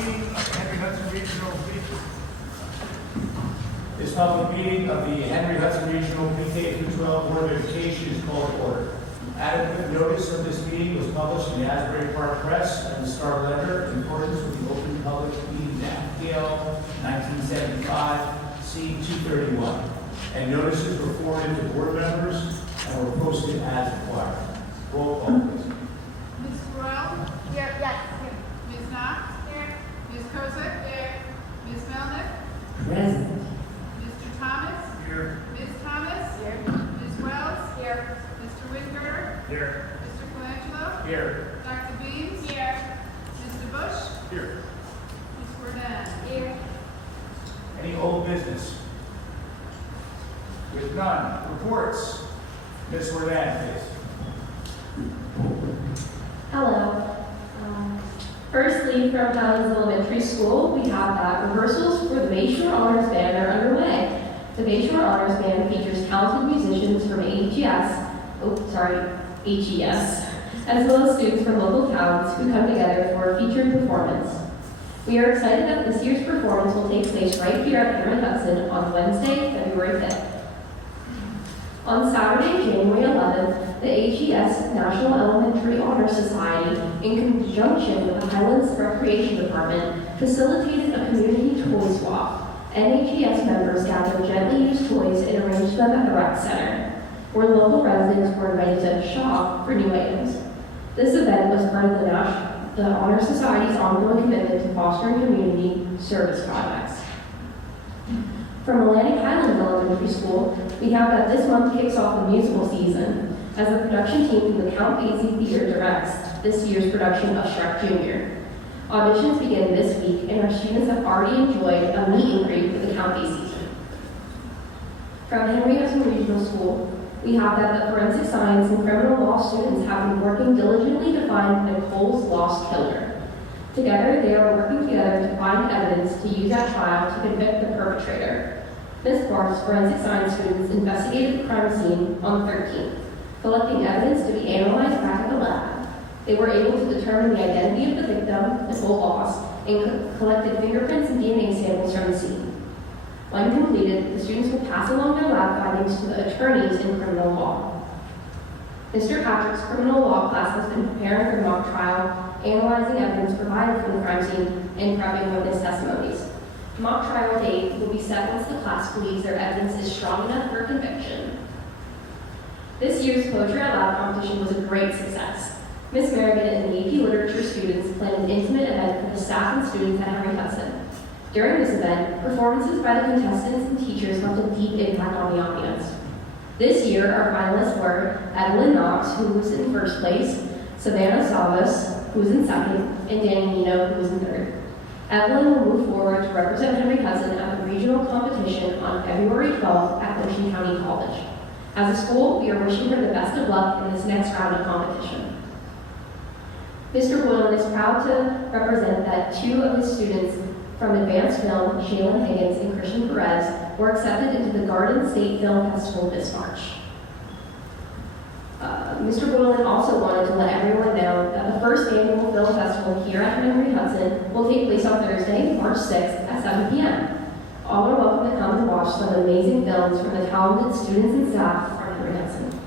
meeting of the Henry Hudson Regional This public meeting of the Henry Hudson Regional Pre-K-12 Board of Education is called to order. Adequate notice of this meeting was published in the Asbury Park Press and the Star Ledger in accordance with the Open Public Meetings Act, PL 1975, C-231. And notices were forwarded to board members and were posted as required. Roll call, please. Ms. Burrell? Here, yes. Ms. Knox? Here. Ms. Kozik? Here. Ms. Melnick? Present. Mr. Thomas? Here. Ms. Thomas? Here. Ms. Wells? Here. Mr. Wingert? Here. Mr. Colangelo? Here. Dr. Beams? Here. Mr. Bush? Here. Ms. Warden? Here. Any old business? With none, reports. Ms. Warden, please. Hello. Firstly, from Highlands Elementary School, we have that rehearsals for the Bayshore Honors Band are underway. The Bayshore Honors Band features talented musicians from HES, as well as students from local towns who come together for a featured performance. We are excited that this year's performance will take place right here at Henry Hudson on Wednesday, February 5th. On Saturday, January 11th, the HES National Elementary Honor Society, in conjunction with the Highlands Recreation Department, facilitated a community toy swap. NHES members gathered gently used toys and arranged them at the rec center, where local residents were invited to shop for new items. This event was part of the Honor Society's ongoing commitment to fostering community service projects. From Atlantic Highlands Elementary School, we have that this month kicks off the musical season, as the production team from the Count Basie Theater directs this year's production of Shrek Jr. Auditions begin this week, and our students have already enjoyed a meet and greet with the Count Basie team. From Henry Hudson Regional School, we have that the forensic science and criminal law students have been working diligently to find Nicole's lost killer. Together, they are working together to find evidence to use at trial to convict the perpetrator. This March, forensic science students investigated the crime scene on the 13th, collecting evidence to be analyzed back at the lab. They were able to determine the identity of the victim, Nicole Loss, and collected fingerprints and DNA samples from the scene. When completed, the students will pass along their lab findings to the attorneys in criminal law. Mr. Patrick's criminal law class has been preparing for mock trial, analyzing evidence provided from the crime scene, and prepping witness testimonies. Mock trial date will be set once the class believes their evidence is strong enough for conviction. This year's Poetry Out Loud competition was a great success. Miss Merrigan and the AP Literature students planned an intimate event for the staff and students at Henry Hudson. During this event, performances by the contestants and teachers left a deep impact on the audience. This year, our finalists were Evelyn Knox, who was in first place, Savannah Savas, who was in second, and Danny Nino, who was in third. Evelyn will move forward to represent Henry Hudson at the regional competition on February 12th at Ocean County College. As a school, we are wishing her the best of luck in this next round of competition. Mr. Boylan is proud to represent that two of his students from Advanced Film, Shaylin Higgins and Christian Perez, were accepted into the Garden State Film Festival this March. Mr. Boylan also wanted to let everyone know that the first annual film festival here at Henry Hudson will take place on Thursday, March 6th at 7 p.m. All are welcome to come and watch some amazing films from the talented students and staff from Henry Hudson.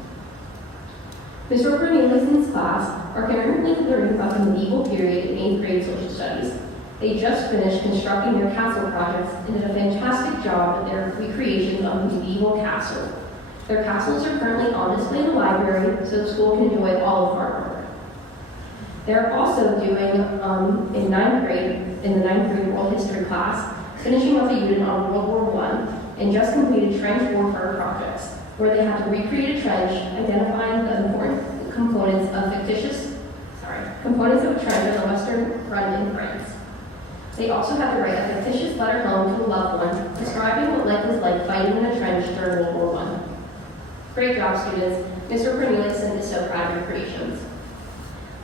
Mr. Corneliuson's class are currently learning about the medieval period in 8th grade social studies. They just finished constructing their castle projects and did a fantastic job with their recreation of the medieval castle. Their castles are currently on display in the library, so the school can enjoy all of our work. They're also doing in the 9th grade World History class, finishing up a unit on World War I, and just completed trench warfare projects, where they had to recreate a trench, identifying the important components of a trench on the Western Front in France. They also had to write a fictitious letter home to a loved one, describing what life was like fighting in a trench during World War I. Great job, students. Mr. Corneliuson is so proud of your creations.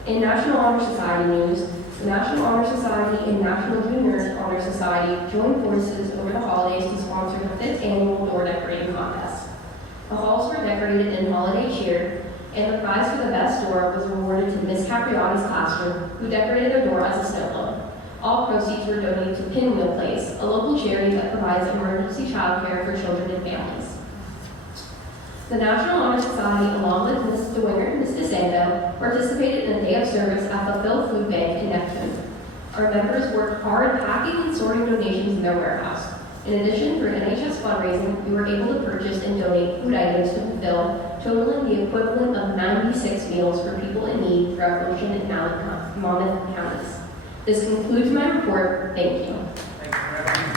In National Honor Society news, the National Honor Society and National Junior Honor Society joined forces over the holidays to sponsor the 5th annual door decorating contest. The halls were decorated in holiday cheer, and the prize for the best door was awarded to Miss Capriotti's classroom, who decorated their door as a snow globe. All proceeds were donated to Pinwheel Place, a local charity that provides emergency childcare for children and families. The National Honor Society, along with Ms. DeWinger and Ms. DeSando, participated in a day of service at the Phil Food Bank in Neptune. Our members worked hard packing and sorting donations in their warehouse. In addition, through NHS fundraising, we were able to purchase and donate food items to Phil, totaling the equivalent of 96 meals for people in need throughout Ocean and Monmouth counties. This concludes my report. Thank you. Thank you, Reverend.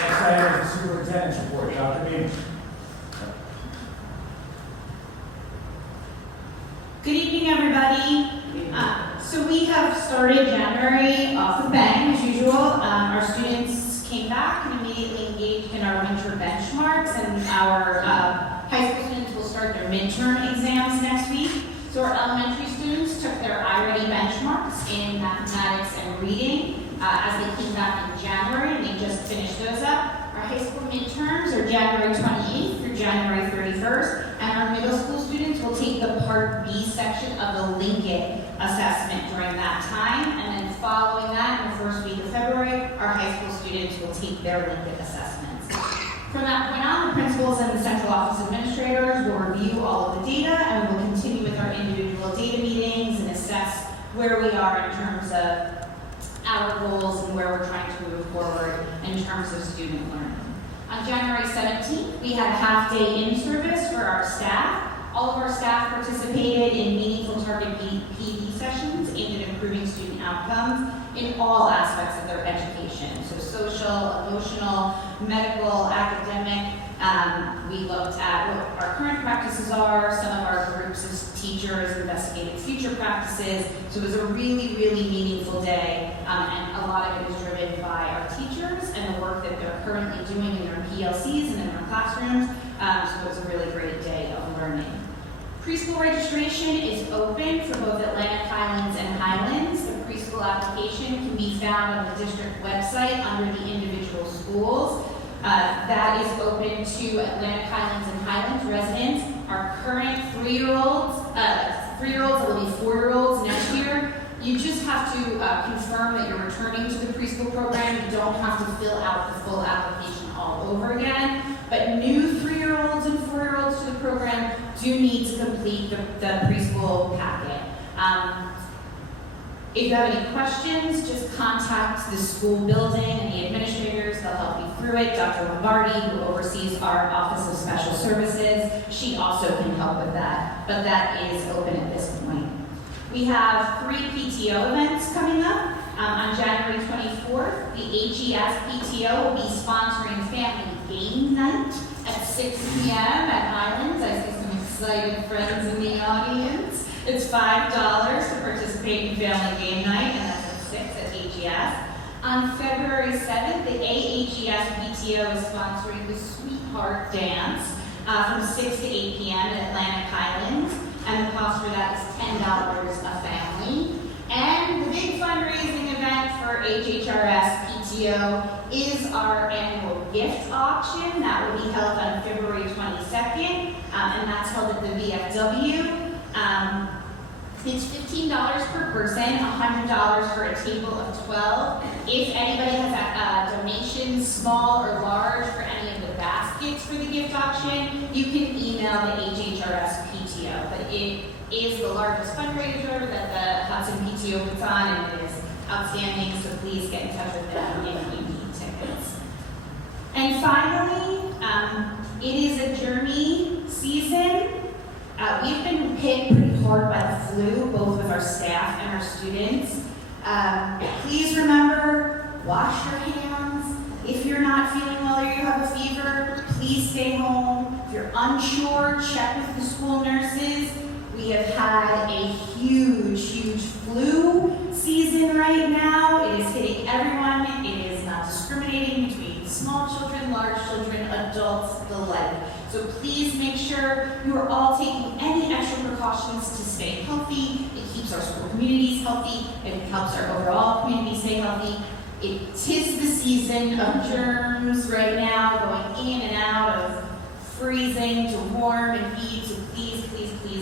Next item is the superintendent's report. Dr. Beam. Good evening, everybody. So we have started January off with a bang, as usual. Our students came back and immediately engaged in our winter benchmarks, and our high school students will start their midterm exams next week. So our elementary students took their iReady benchmarks in mathematics and reading as they came back in January, and they just finished those up. Our high school midterms are January 28th through January 31st, and our middle school students will take the Part B section of the Lincoln assessment during that time, and then following that, in the first week of February, our high school students will take their Lincoln assessments. From that point on, the principals and the central office administrators will review all of the data, and we will continue with our individual data meetings and assess where we are in terms of our goals and where we're trying to move forward in terms of student learning. On January 17th, we had a half-day in-service for our staff. All of our staff participated in meaningful target PD sessions aimed at improving student outcomes in all aspects of their education. So social, emotional, medical, academic. We looked at what our current practices are. Some of our groups as teachers investigated future practices. So it was a really, really meaningful day, and a lot of it was driven by our teachers and the work that they're currently doing in their PLCs and in their classrooms. So it was a really great day of learning. Preschool registration is open for both Atlantic Highlands and Highlands. The preschool application can be found on the district website under the individual schools. That is open to Atlantic Highlands and Highlands residents. Our current 3-year-olds that will be 4-year-olds next year, you just have to confirm that you're returning to the preschool program. You don't have to fill out the full application all over again. But new 3-year-olds and 4-year-olds to the program do need to complete the preschool packet. If you have any questions, just contact the school building and the administrators. They'll help you through it. Dr. Lombardi, who oversees our Office of Special Services, she also can help with that. But that is open at this point. We have 3 PTO events coming up. On January 24th, the HES PTO will be sponsoring Family Game Night at 6 p.m. at Highlands. I see some excited friends in the audience. It's $5 to participate in Family Game Night, and that's at 6 at HES. On February 7th, the AHES PTO is sponsoring the Sweetheart Dance from 6 to 8 p.m. at Atlantic Highlands, and the cost for that is $10 a family. And the big fundraising event for HHRS PTO is our annual gift auction. That will be held on February 22nd, and that's held at the VFW. It's $15 per person, $100 for a table of 12. If anybody has donations, small or large, for any of the baskets for the gift auction, you can email the HHRS PTO. But it is the largest fundraiser that the Hudson PTO puts on, and it is outstanding, so please get in touch with them if you need tickets. And finally, it is a journey season. We've been hit pretty hard by the flu, both with our staff and our students. Please remember, wash your hands. If you're not feeling well or you have a fever, please stay home. If you're unsure, check with the school nurses. We have had a huge flu season right now. It is hitting everyone. It is not discriminating between small children, large children, adults, the like. So please make sure you are all taking any extra precautions to stay healthy. It keeps our school communities healthy. It helps our overall community stay healthy. It is the season of germs right now, going in and out of freezing to warm and heat. So please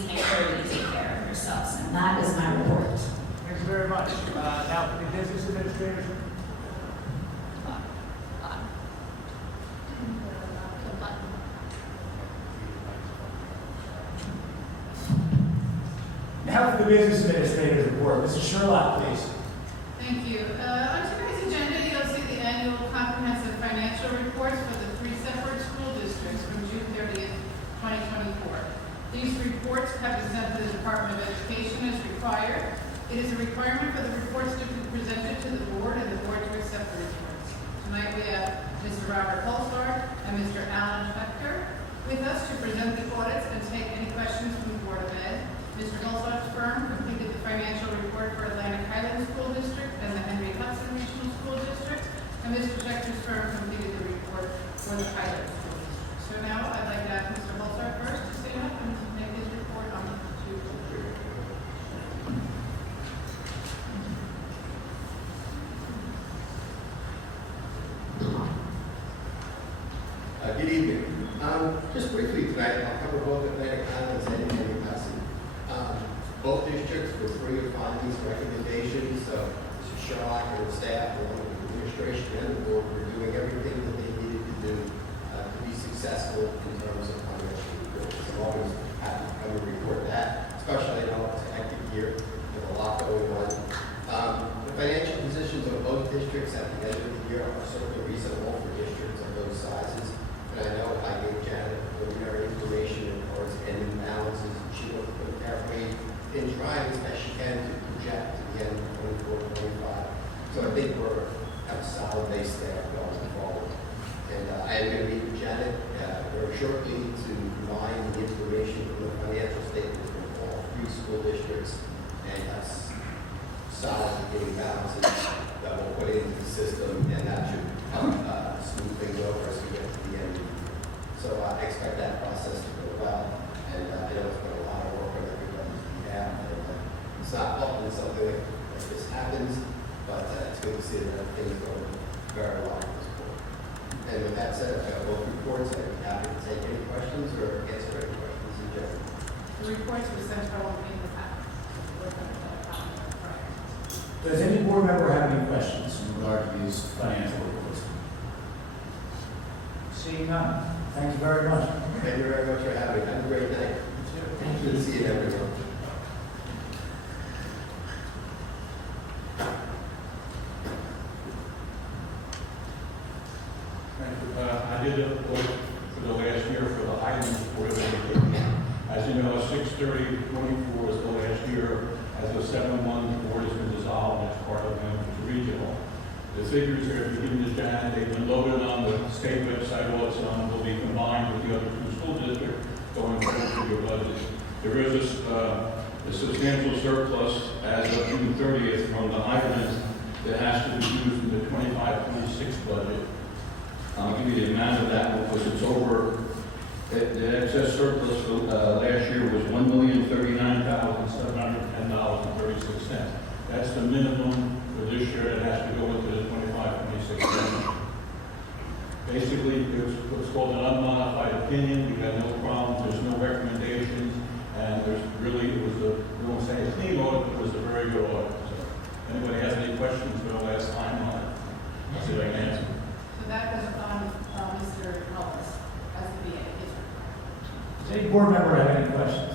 make sure that you take care of yourself. ourselves. And that is my report. Thank you very much. Now, for the business administrators, Now for the business administrator's report. Mrs. Sherlock, please. Thank you. On today's agenda, you'll see the annual comprehensive financial reports for the 3 separate school districts from June 30th, 2024. These reports have been sent to the Department of Education as required. It is a requirement for the reports to be presented to the board and the board to accept the reports. Tonight we have Mr. Robert Holzart and Mr. Alan Schechter with us to present the audits and take any questions from the Board of Ed. Mr. Holzart's firm completed the financial report for Atlantic Highlands School District and the Henry Hudson Regional School District, and Mr. Schechter's firm completed the report for the Highlands School District. So now I'd like to ask Mr. Holzart first to stand up and to make his report on the 2 districts. Good evening. Just briefly tonight, I'll cover both Atlantic Highlands and Henry Hudson. Both districts were free of findings and recommendations, so Mr. Sherlock and the staff, along with the administration and the board, were doing everything that they needed to do to be successful in terms of financial reports. So I'm always happy to come and report that, especially in it's a hectic year with a lot going on. The financial positions of both districts at the end of the year are certainly reasonable for districts of those sizes. And I know I gave Janet preliminary information as far as ending balances, and she looked at them carefully in trying as best she can to project to the end of 24-25. So I think we're have a solid base there going forward. And I am going to meet with Janet very shortly to combine the information from the financial statements from all 3 school districts and have solid beginning balances that we'll put into the system, and that should help smooth things over as we get to the end of the year. So I expect that process to go well, and I know it's been a lot of work on everybody's behalf. And it's not often something like this happens, but it's good to see that things go very well at this point. And with that said, I've got both reports. I'd be happy to take any questions or answer any questions in general. The reports were sent home in the past. Does any board member have any questions in regard to these financial reports? Seeing none. Thank you very much. Thank you very much for having me. Have a great night. Thank Good to see you, everyone. I did a report for the last year for the Highlands Board of Education. As you know, 6/30/24 is the last year as the 7-1 board has been dissolved as part of the regional. The figures are given to Janet. They've been loaded on the state website also, and will be combined with the other 2 school districts going forward to your budget. There is a substantial surplus as of June 30th from the Highlands that has to be used in the 25-26 budget. I'll give you the amount of that because it's over. The excess surplus for last year was $1,039,710.36. That's the minimum for this year that has to go into the 25-26 budget. Basically, it's what's called an unmodified opinion. We had no problems. There's no recommendations, and there's really we won't say a clean audit, but it was a very good audit. So, anybody has any questions for the last time on it? I'll see if I can answer. So that was on Mr. Ellis as the VA. Does any board member have any questions?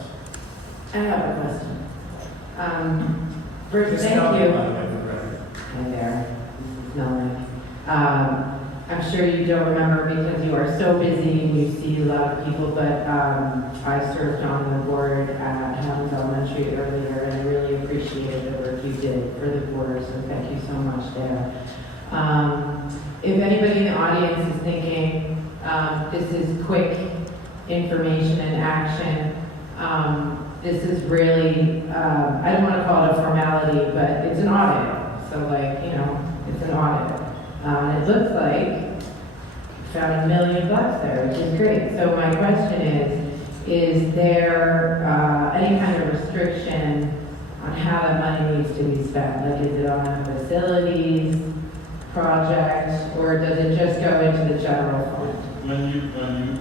I have a question. First, Ms. thank Melvin, you. by the way, for the record. Hi there, this is Melanie. I'm sure you don't remember because you are so busy and you see a lot of people, but I served on the board at Hudson Elementary earlier, and I really appreciated the work you did for the board, so thank you so much there. If anybody in the audience is thinking this is quick information and action, this is really, I don't want to call it a formality, but it's an audit. So it's an audit. It looks like you found $1 million there, which is great. So my question is there any kind of restriction on how that money needs to be spent? Like, is it on a facilities project, or does it just go into the general fund? When you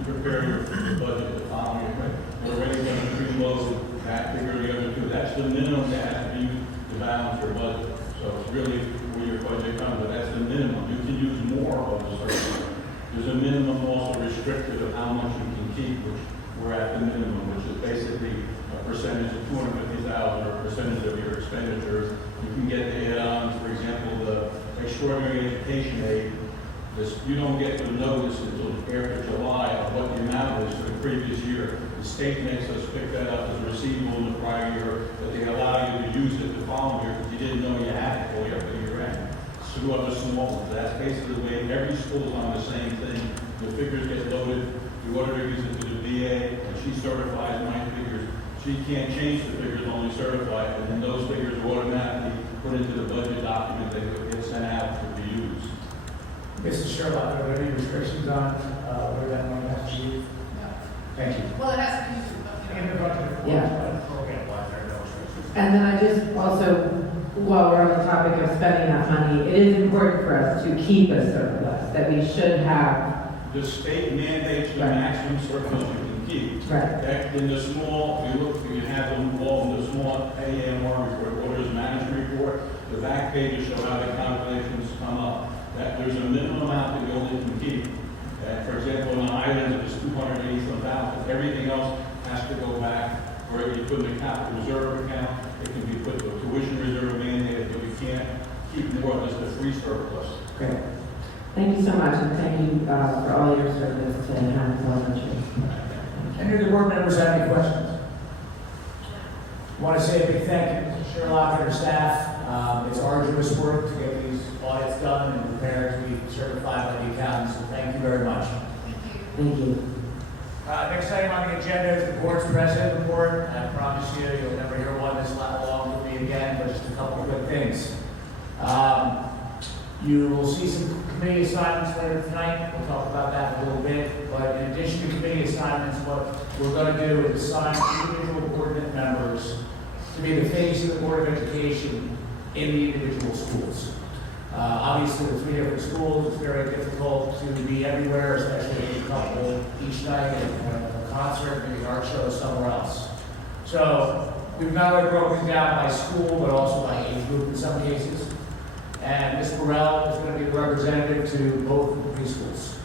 prepare your budget, the following year, we're already going to preload that figure, the other 2. That's the minimum that has to be used to balance your budget. So it's really where your budget comes, but that's the minimum. You can use more of the surplus. There's a minimum also restricted of how much you can keep, which we're at the minimum, which is basically a percentage of 250,000 or a percentage of your expenditures. You can get the add-ons, for example, the extraordinary education aid. You don't get the notice until after July of what the amount is for the previous year. The state makes us pick that up as receivable in the prior year, but they allow you to use it the following year because you didn't know you had it till after the year end. So other small ones. That's basically the way every school is on the same thing. The figures get loaded, the auditor gives it to the VA, and she certifies my figures. She can't change the figures, only certify it, and then those figures are automatically put into the budget document that get sent out to be used. Mrs. Sherlock, are there any restrictions on where that money has to be? No. Thank you. Well, it has to be used in the In the budget report, Yeah. but program wise, there are no restrictions. And then I just also, while we're on the topic of spending that money, it is important for us to keep a surplus, that we should have. The state mandates the Right. maximum surplus you can keep. Right. That in the small, you have them all in the small AMR report, Auditor's Management Report, the back pages show how the calculations come up. That there's a minimum amount that you only can keep. For example, in the islands, it's 280,000. Everything else has to go back, or you put in the capital reserve account. It can be put to a tuition reserve mandate, but we can't keep more than just the free surplus. Great. Thank you so much, and thank you for all your service to Hannah Elementary. Any of the board members have any questions? Want to say a big thank you to Sherlock and her staff. It's arduous work to get these audits done and prepared to be certified by the accountants, so thank you very much. Thank you. Thank you. Next item on the agenda is the board's president report. I promise you'll never hear one this long with me again, but just a couple of quick things. You will see some committee assignments later tonight. We'll talk about that in a little bit. But in addition to committee assignments, what we're going to do is assign individual board members to be the face of the Board of Education in the individual schools. Obviously, with 3 different schools, it's very difficult to be everywhere, especially if a couple each night and a concert, maybe an art show somewhere else. So we've not only broken down by school, but also by age group in some cases. And Ms. Burrell is going to be the representative to both of the preschools.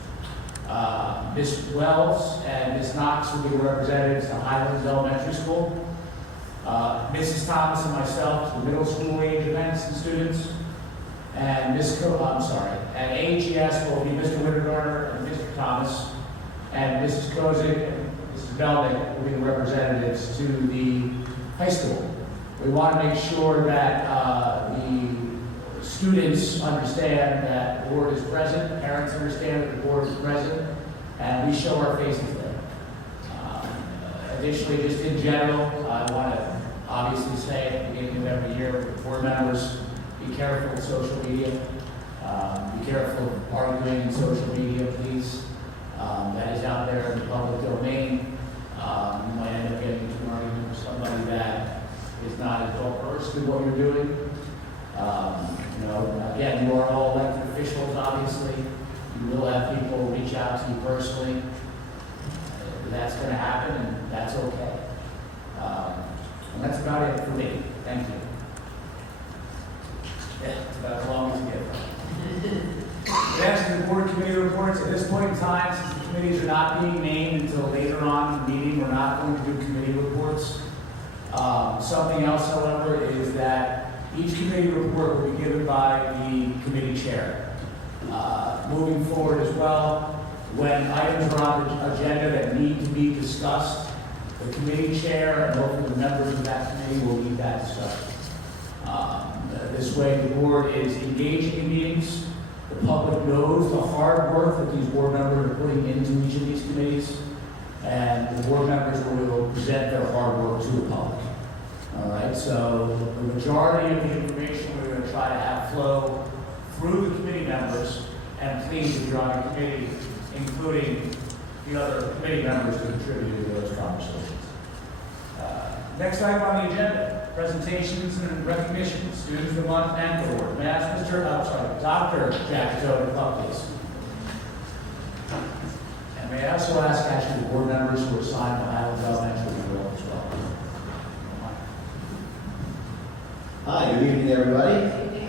Ms. Wells and Ms. Knox will be the representatives to Highlands Elementary School. Mrs. Thomas and myself to the middle school age events and students. And and AGS will be Mr. Wintergarter and Mr. Thomas. And Mrs. Kozik and Mrs. Belnick will be the representatives to the high school. We want to make sure that the students understand that the board is present, parents understand that the board is present, and we show our faces there. Additionally, just in general, I want to obviously say at the beginning of every year, board members, be careful with social media. Be careful of arguing in social media, please. That is out there in the public domain. You might end up getting into an argument with somebody that is not as well versed in what you're doing. Again, you are all elected officials, obviously. You will have people reach out to you personally. That's going to happen, and that's okay. And that's about it for me. Thank you. Yeah, it's about as long as you get. Next is the board committee reports. At this point in time, since the committees are not being named until later on in the meeting, we're not going to do committee reports. Something else, however, is that each committee report will be given by the committee chair. Moving forward as well, when items are on the agenda that need to be discussed, the committee chair and both of the members of that committee will lead that discussion. This way, the board is engaging in meetings. The public knows the hard work that these board members are putting into each of these committees, and the board members will present their hard work to the public. All right, so the majority of the information we're going to try to have flow through the committee members, and please, if you're on a committee, including the other committee members who contributed to those conversations. Next item on the agenda, presentations and recognitions, students of the month and award. May I ask Dr. Jack Joe to come up, please. And may I also ask actually the board members who are assigned to Highlands Elementary to go up as well. Hi, good evening, everybody.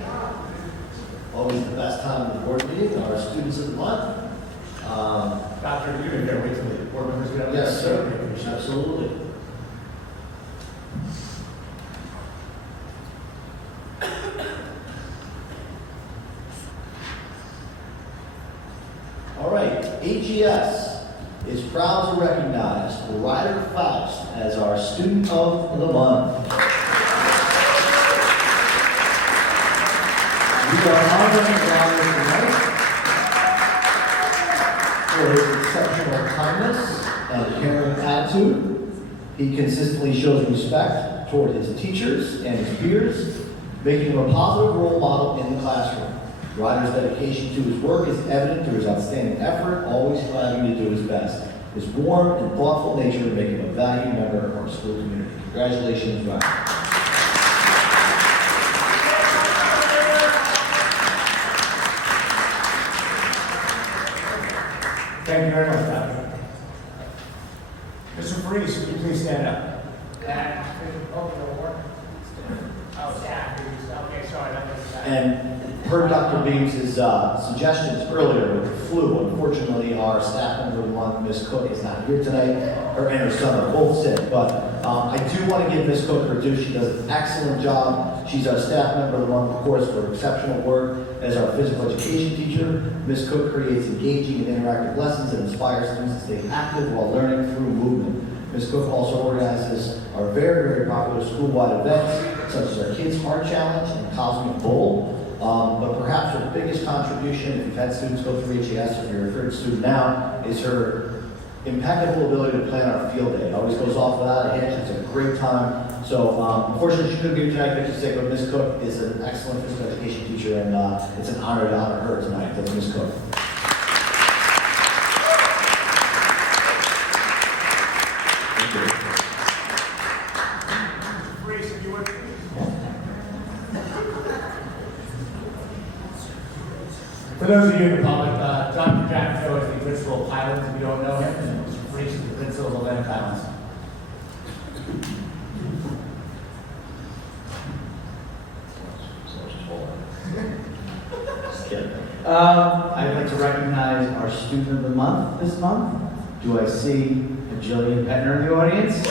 Always the best time of the board meeting, our students of the month. Dr. You're going to wait till the board members get up. Yes, sir, absolutely. All right, AGS is proud to recognize Ryder Faust as our Student of the Month. We are honoring Ryder tonight for his exceptional kindness and caring attitude. He consistently shows respect toward his teachers and his peers, making him a positive role model in the classroom. Ryder's dedication to his work is evident through his outstanding effort, always striving to do his best. His warm and thoughtful nature make him a valued member of our school community. Congratulations, Ryder. Thank you very much, Doctor. Mr. Paris, would you please stand up? Oh, staff. Okay, sorry, that was that. And per Dr. Beams' suggestions earlier with the flu, unfortunately, our staff member of the month, Ms. Cook, is not here tonight. Her and her son are both sick, but I do want to give Ms. Cook her due. She does an excellent job. She's our staff member of the month, of course, for exceptional work as our physical education teacher. Ms. Cook creates engaging and interactive lessons that inspire students to stay active while learning through movement. Ms. Cook also organizes our very, very popular school-wide events, such as our Kids Heart Challenge and Cosmic Bowl. But perhaps her biggest contribution, if you've had students go through HES, or you're a third student now, is her impeccable ability to plan our field day. It always goes off without a hitch. It's a great time. So unfortunately, she couldn't be here tonight because she's sick, but Ms. Cook is an excellent physical education teacher, and it's an honor to honor her tonight. That's Ms. Cook. For those of you in the public, Dr. Jack Joe is the principal of Highlands, if you don't know him, and Mr. Priest is the principal of Atlantic Highlands. Just kidding. I'd like to recognize our student of the month this month. Do I see Jillian Petner in the audience?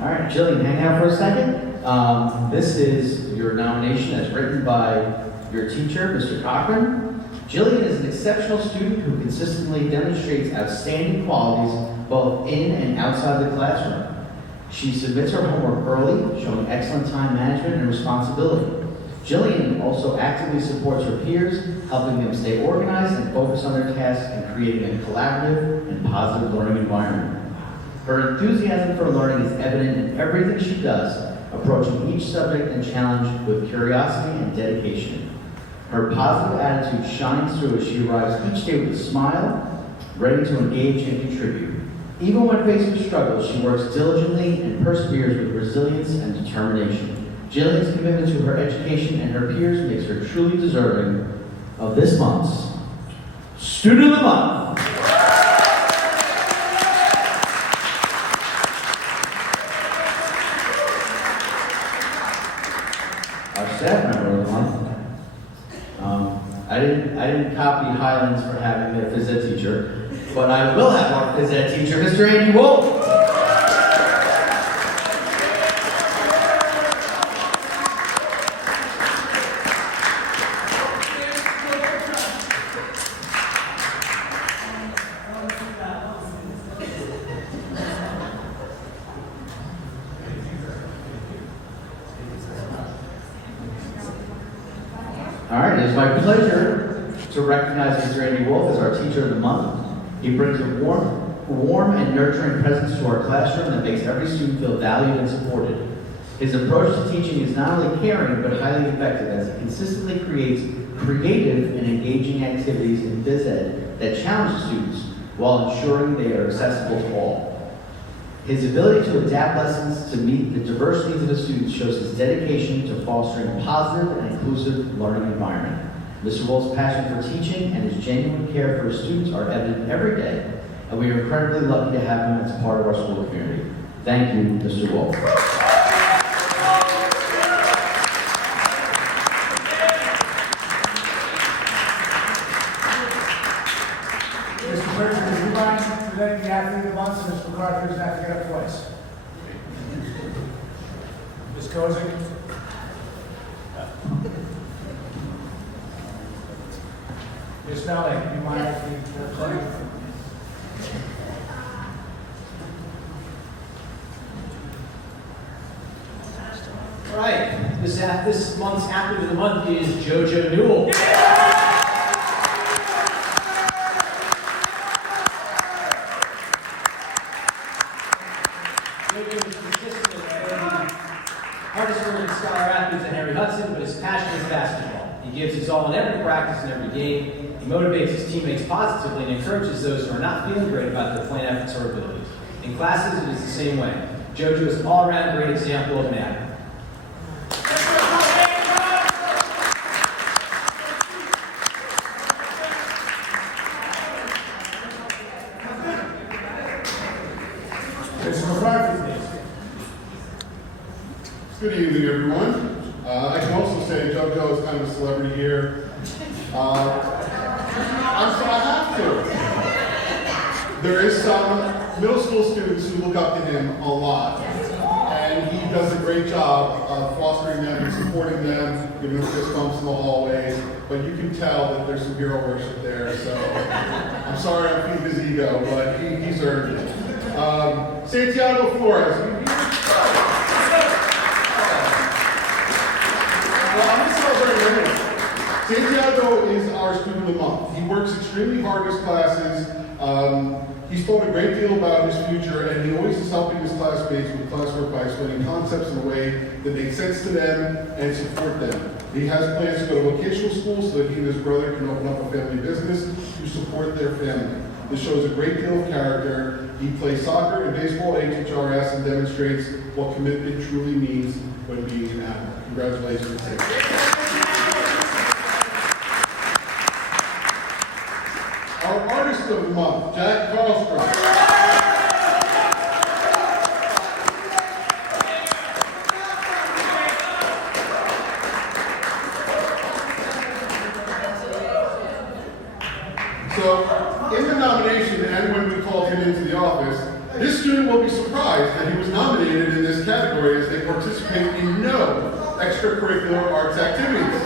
All right, Jillian, hang out for a second. This is your nomination as written by your teacher, Mr. Cochran. Jillian is an exceptional student who consistently demonstrates outstanding qualities both in and outside the classroom. She submits her homework early, showing excellent time management and responsibility. Jillian also actively supports her peers, helping them stay organized and focus on their tasks and creating a collaborative and positive learning environment. Her enthusiasm for learning is evident in everything she does, approaching each subject and challenge with curiosity and dedication. Her positive attitude shines through as she arrives each day with a smile, ready to engage and contribute. Even when faced with struggles, she works diligently and perseveres with resilience and determination. Jillian's commitment to her education and her peers makes her truly deserving of this month's Student of the Month. Our staff member of the month. I didn't copy Highlands for having their phys ed teacher, but I will have our phys ed teacher, Mr. Andy Wolf. All right, it is my pleasure to recognize Mr. Andy Wolf as our Teacher of the Month. He brings a warm and nurturing presence to our classroom that makes every student feel valued and supported. His approach to teaching is not only caring, but highly effective as he consistently creates creative and engaging activities in phys ed that challenge students while ensuring they are accessible to all. His ability to adapt lessons to meet the diverse needs of his students shows his dedication to fostering a positive and inclusive learning environment. Mr. Wolf's passion for teaching and his genuine care for his students are evident every day, and we are incredibly lucky to have him as part of our school community. Thank you, Mr. Wolf. Mr. President, would you mind presenting the athlete of the month, so Mr. McCarthy doesn't have to get up twice? Ms. Kozik? Ms. Melling, do you mind if you play? All right, this month's athlete of the month is JoJo Newell. JoJo is consistently the hardest working scholar athletes at Henry Hudson, but his passion is basketball. He gives his all in every practice and every game. He motivates his teammates positively and encourages those who are not feeling great about their playing efforts or abilities. In classes, it is the same way. JoJo is an all-around great example of an athlete. Mr. McCarthy, please. Good evening, everyone. I can also say JoJo is kind of a celebrity here. I have to. There is some middle school students who look up to him a lot, and he does a great job of fostering them and supporting them, giving them fist bumps in the hallways. But you can tell that there's some hero worship there. So I'm sorry I'm feeding his ego, but he's earned it. Santiago Flores. Well, I'm going to celebrate him. Santiago is our student of the month. He works extremely hard in his classes. He's thought a great deal about his future, and he always is helping his classmates with classwork by explaining concepts in a way that makes sense to them and support them. He has plans to go to vocational school so that he and his brother can open up a family business to support their family. This shows a great deal of character. He plays soccer and baseball at HHRS and demonstrates what commitment truly means when being an athlete. Congratulations. Our artist of the month, Jack Carlstrom. So, in the nomination, and when we called him into the office, this student will be surprised that he was nominated in this category as they participate in no extracurricular arts activities.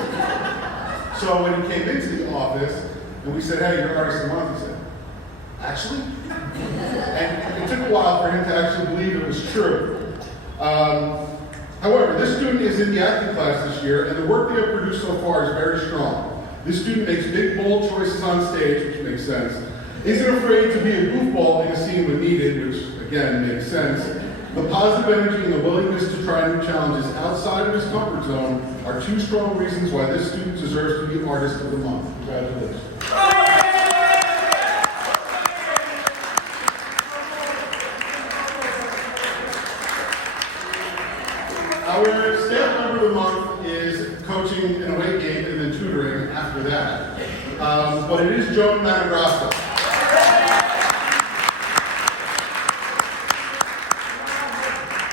So when he came into the office, and we said, hey, you're artist of the month, he said, actually? And it took a while for him to actually believe it was true. However, this student is in the acting class this year, and the work they have produced so far is very strong. This student makes big, bold choices on stage, which makes sense. Isn't afraid to be a goofball in a scene when needed, which again makes sense. The positive energy and the willingness to try new challenges outside of his comfort zone are two strong reasons why this student deserves to be Artist of the Month. Congratulations. Our staff member of the month is coaching an away game and then tutoring after that. But it is Joan Managrasso.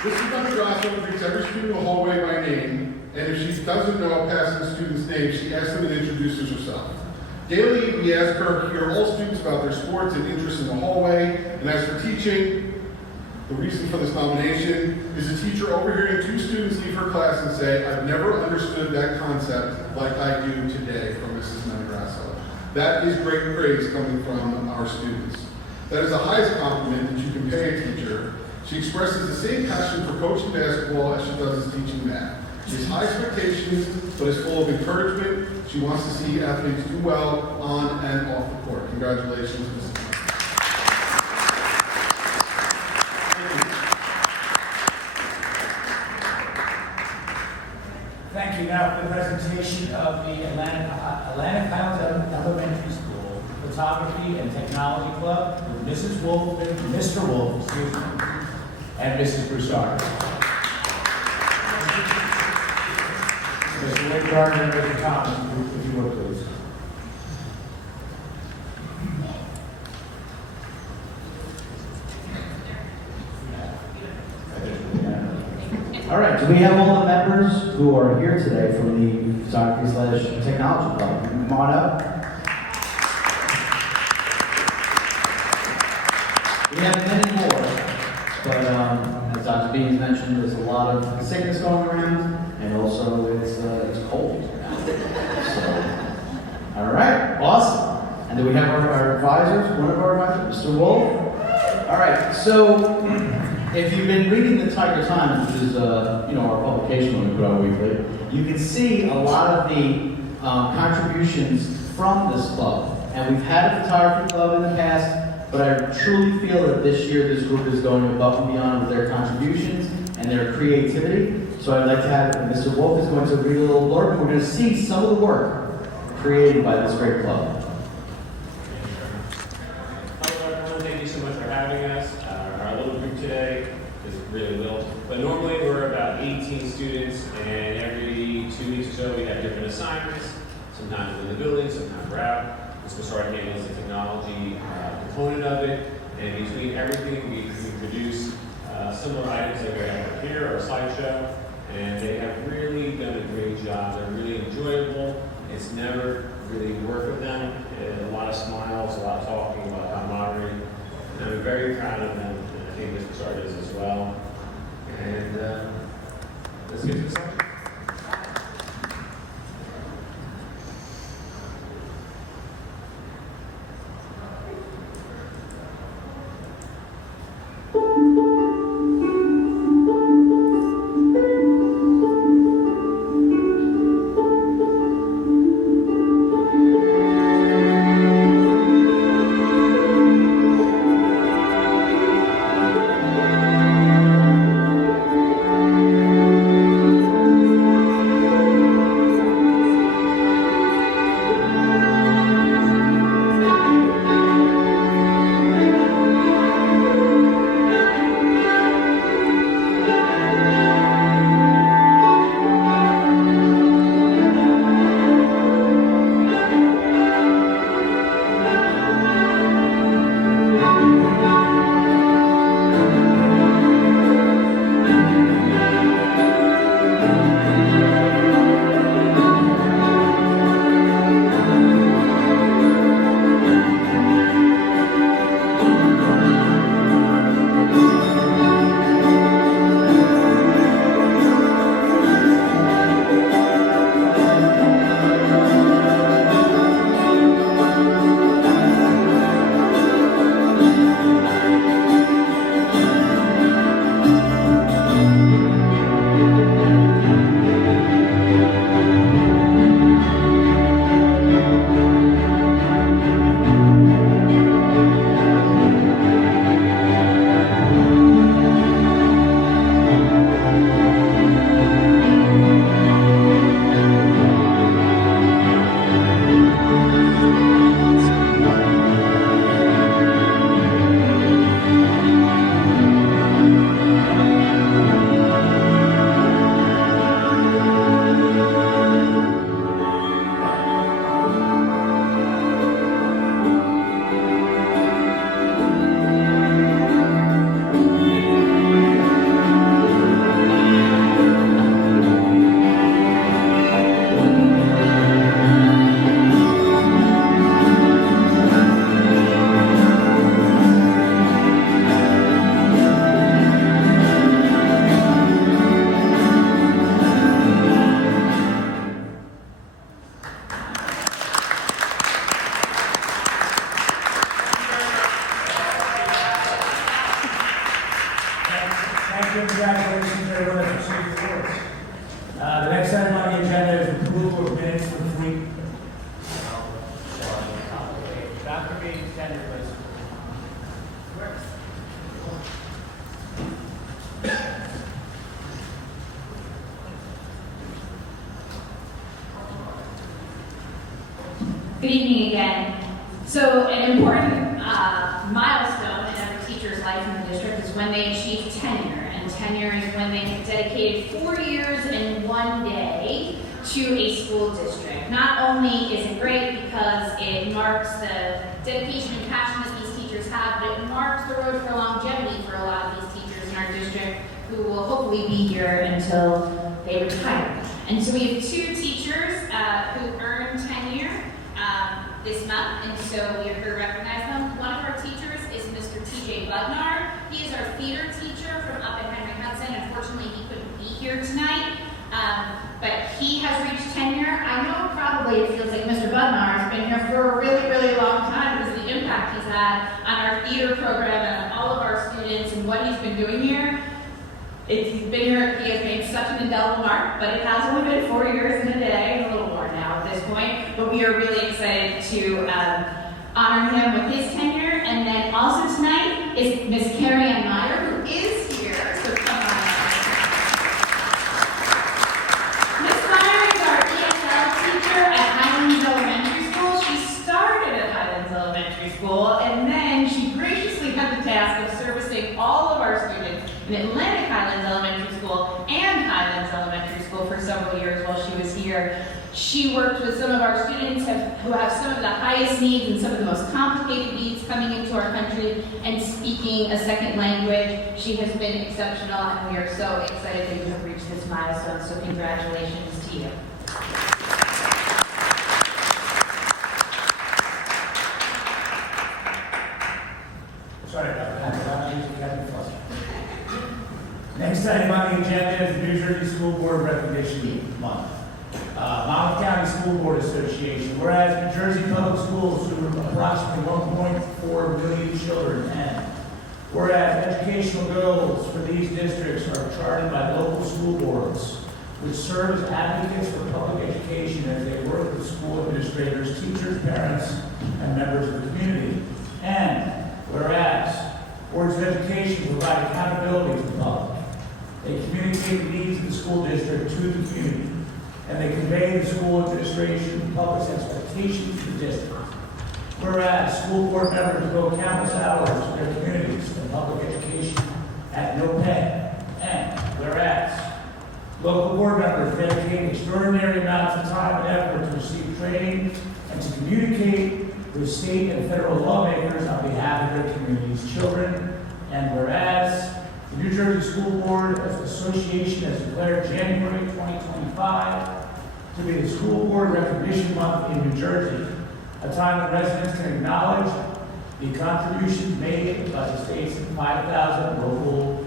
Mrs. Managrasso greets every student in the hallway by name, and if she doesn't know a passing student's name, she asks them and introduces herself. Daily, we ask her to hear all students about their sports and interests in the hallway, and as for teaching, the reason for this nomination is a teacher overhearing two students leave her class and say, I've never understood that concept like I do today, from Mrs. Managrasso. That is great praise coming from our students. That is the highest compliment that you can pay a teacher. She expresses the same passion for coaching basketball as she does as teaching math. She has high expectations, but is full of encouragement. She wants to see athletes do well on and off the court. Congratulations, Mrs. Thank you. Now for the presentation of the Atlantic Highlands Elementary School Photography and Technology Club with Mrs. Wolf, Mr. Wolf, excuse me. and Mrs. Broussard. Mr. Wade Gardner and Mr. Thomas, if you would, please. All right, do we have all the members who are here today from the photography/technology club? Come on up. We have many more, but as Dr. Beans mentioned, there's a lot of sickness going around, and also it's cold now. So, all right, awesome. And do we have our advisors? One of our advisors, Mr. Wolf. All right, so if you've been reading the Tiger Times, which is our publication when we put out weekly, you can see a lot of the contributions from this club. And we've had a photography club in the past, but I truly feel that this year this group is going above and beyond with their contributions and their creativity. So I'd like to have Mr. Wolf is going to read a little blurb, and we're going to see some of the work created by this great club. Hello everyone, thank you so much for having us. Our little group today is really little, but normally we're about 18 students, and every 2 weeks or so we have different assignments. Sometimes we're in the building, sometimes we're out. Mr. Broussard handles the technology component of it, and between everything we produce similar items that we have here, our slideshow, and they have really done a great job. They're really enjoyable. It's never really work with them. A lot of smiles, a lot of talking, a lot of camaraderie. And I'm very proud of them, and I think Mr. Broussard is as well. And let's get to the subject. Congratulations, everyone, for receiving the awards. The next item on the agenda is the approval of minutes for the week. Dr. B, stand your place. Good evening again. So an important milestone in every teacher's life in the district is when they achieve tenure. tenure is when they have dedicated 4 years and 1 day to a school district. Not only is it great because it marks the dedication and passion that these teachers have, but it marks the road for longevity for a lot of these teachers in our district who will hopefully be here until they retire. And so we have 2 teachers who earned tenure this month, and so we are here to recognize them. One of our teachers is Mr. TJ Budnar. He is our theater teacher from up at Henry Hudson. Unfortunately, he couldn't be here tonight, but he has reached tenure. I know probably it feels like Mr. Budnar has been here for a really, really long time because of the impact he's had on our theater program and on all of our students and what he's been doing here. He's been here, he has made such an indelible mark, but it has only been 4 years and a day, a little more now at this point, but we are really excited to honor him with his tenure. And then also tonight is Miss Carrie Ann Meyer, who is here, so come on. Miss Meyer is our ESL teacher at Highlands Elementary School. She started at Highlands Elementary School, and then she graciously had the task of servicing all of our students in Atlantic Highlands Elementary School and Highlands Elementary School for several years while she was here. She worked with some of our students who have some of the highest needs and some of the most complicated needs coming into our country and speaking a second language. She has been exceptional, and we are so excited that you have reached this milestone, so congratulations to you. Sorry about that. Next item on the agenda is the New Jersey School Board Recognition Month. Monmouth County School Board Association, whereas New Jersey Public Schools serve approximately 1.4 million children, and whereas educational goals for these districts are charted by local school boards, which serve as advocates for public education as they work with school administrators, teachers, parents, and members of the community. And whereas boards of education provide accountability to the public, they communicate the needs of the school district to the community, and they convey the school administration and public's expectations to the district. Whereas school board members devote countless hours to their communities and public education at no pay. And whereas local board members dedicate extraordinary amounts of time and effort to receive training and to communicate with state and federal lawmakers on behalf of their community's children. And whereas the New Jersey School Board Association has declared January 2025 to be the School Board Recognition Month in New Jersey, a time when residents can acknowledge the contributions made by the state's 5,000 local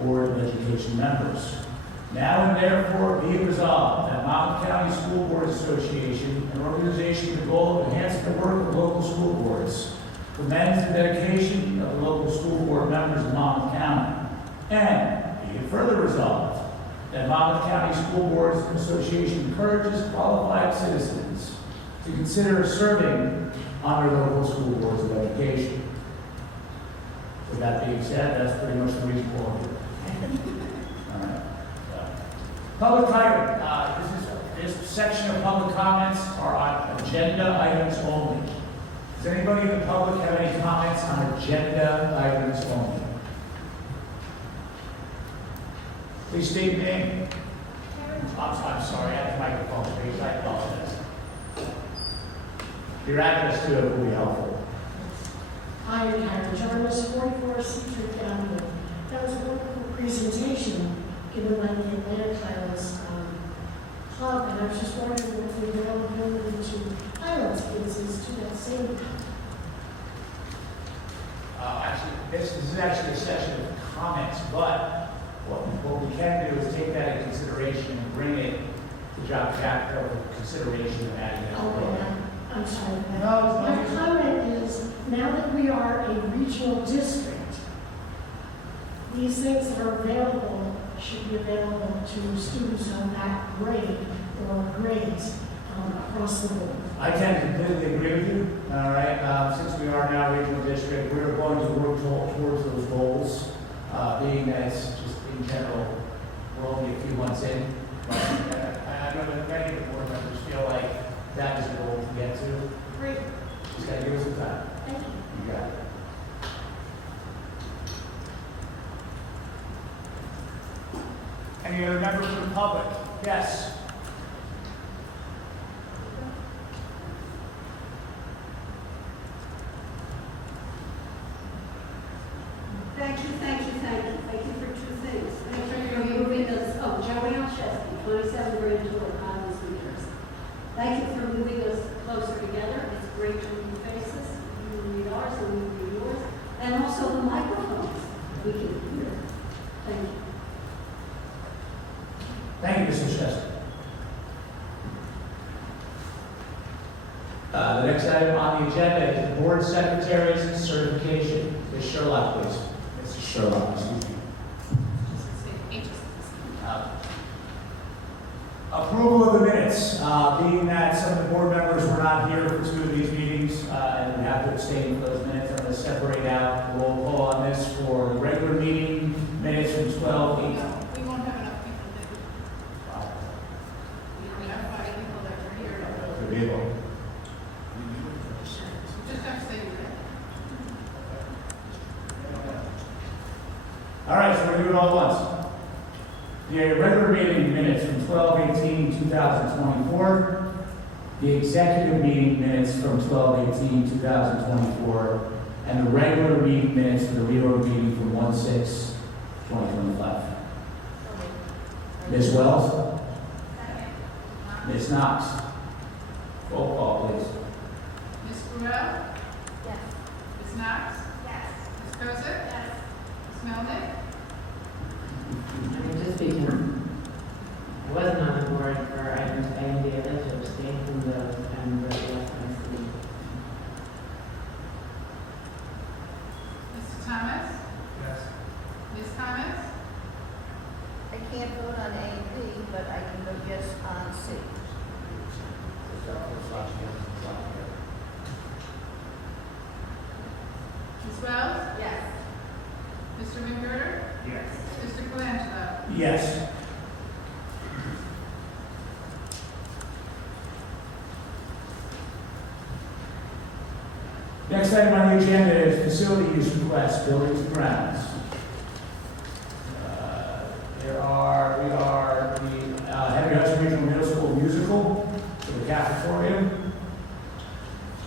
Board of Education members. Now and therefore be it resolved that Monmouth County School Board Association, an organization with the goal of enhancing the work of local school boards, commends the dedication of the local school board members of Monmouth County. And be it further resolved that Monmouth County School Boards Association encourages qualified citizens to consider serving on their local school boards of education. With that being said, that's pretty much the reason for it. All right. Public comment. This section of public comments are on agenda items only. Does anybody in the public have any comments on agenda items only? Please state your name. I'm sorry, I have the microphone, please. I apologize. Your address too will be helpful. I am Karen Jarvis, 44 Citric Avenue. That was a wonderful presentation given by the Atlantic Highlands Club, and I was just wondering what the availability to Highlands kids is to that same. Actually, this is actually a section of comments, but what we can do is take that into consideration and bring it to Jack for consideration and adding it. I'm sorry. No, my comment is, now that we are a regional district, these things that are available should be available to students on that grade or grades across the board. I can completely agree with you. All right. Since we are now a regional district, we're going to work towards those goals. Being that it's just in general, we're only a few months in. But I know that many of the board members feel like that is a goal to get to. Great. Just got to give us some time. Thank you. You got it. Any other members of the public? Yes. Thank you for two things. Thank you for moving us, Joey Olszewski, 27 Grand Tour, Congress, New Jersey. Thank you for moving us closer together. It's great to read faces. You read ours and we read yours. And also the microphones. We can hear. Thank you. Thank you, Mr. Chester. The next item on the agenda is the Board Secretary's certification. Ms. Sherlock, please. Mr. Sherlock, excuse me. Approval of the minutes. Being that some of the board members were not here for two of these meetings, and we have to abstain for those minutes, I'm going to separate out the roll call on this for the regular meeting minutes from 12, 8. We won't have enough people that, we have 5 people that are here. Could be able. Just have to say you're All right, so we're going to do it all at once. The regular meeting minutes from 12/18/2024, the executive meeting minutes from 12/18/2024, and the regular meeting minutes for the reorg meeting from 1/6/2025. Ms. Wells? Ms. Knox? Roll call, please. Ms. Burrell? Yes. Ms. Knox? Yes. Ms. Kozik? Yes. Ms. Melnick? I'm just speaking. I wasn't on the board for items A and D. I'd like to abstain from those and vote yes on C. Mr. Thomas? Yes. Ms. Thomas? I can't vote on A and B, but I can vote yes on C. Ms. Wells? Yes. Mr. McGurder? Yes. Mr. Colangelo? Yes. Next item on the agenda is facility use request, buildings and grounds. We are the Henry Hudson Regional Middle School musical for the cafetorium,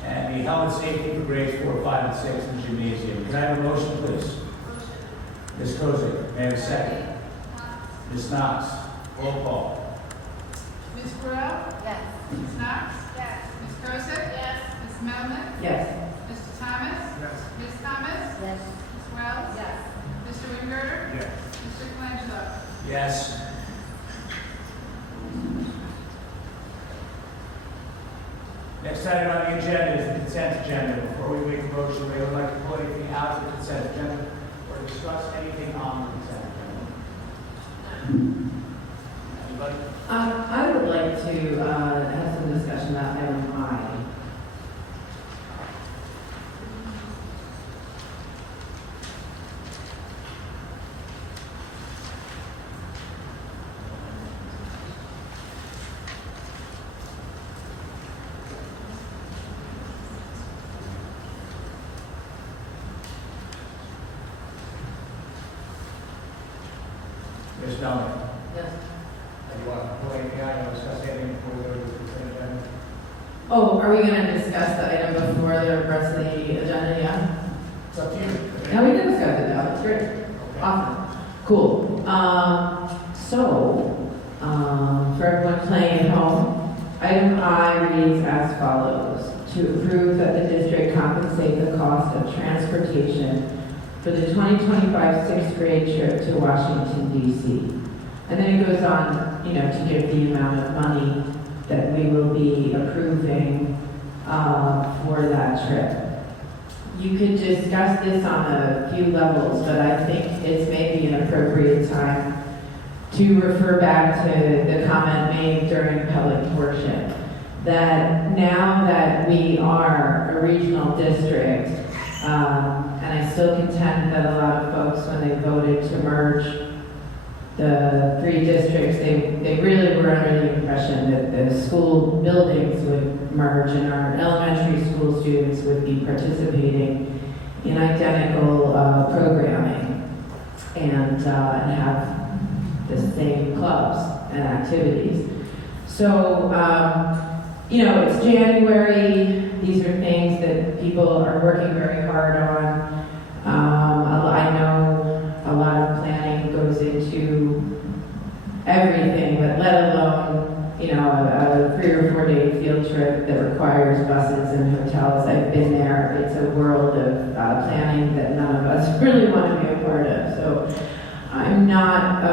and the health and safety for grades 4, 5, and 6 in the gymnasium. Can I have a motion, please? Ms. Kozik, may I have a second? Ms. Knox, roll call. Ms. Burrell? Yes. Ms. Knox? Yes. Ms. Kozik? Yes. Ms. Melnick? Yes. Mr. Thomas? Yes. Ms. Thomas? Yes. Ms. Wells? Yes. Mr. Wingert? Yes. Mr. Colangelo? Yes. Next item on the agenda is the consent agenda. Before we make a motion, we would like to pull anything out of the consent agenda or discuss anything on the consent agenda. Anybody? I would like to have some discussion about item I. Ms. Melnick, Yes. do you want to pull anything out or discuss anything before we go to the consent agenda? Oh, are we going to discuss the item before the rest of the agenda? Yeah. It's up to you. No, we can discuss it now. That's great. Awesome. Cool. For everyone playing at home, item I reads as follows: to approve that the district compensate the cost of transportation for the 2025 sixth grade trip to Washington, D.C. And then it goes on, to give the amount of money that we will be approving for that trip. You could discuss this on a few levels, but I think it's maybe an appropriate time to refer back to the comment made during public portion, that now that we are a regional district, and I still contend that a lot of folks, when they voted to merge the 3 districts, they really were under the impression that the school buildings would merge and our elementary school students would be participating in identical programming and have the same clubs and activities. So, it's January. These are things that people are working very hard on. I know a lot of planning goes into everything, but let alone, a 3 or 4 day field trip that requires buses and hotels. I've been there. It's a world of planning that none of us really want to be a part of. So I'm not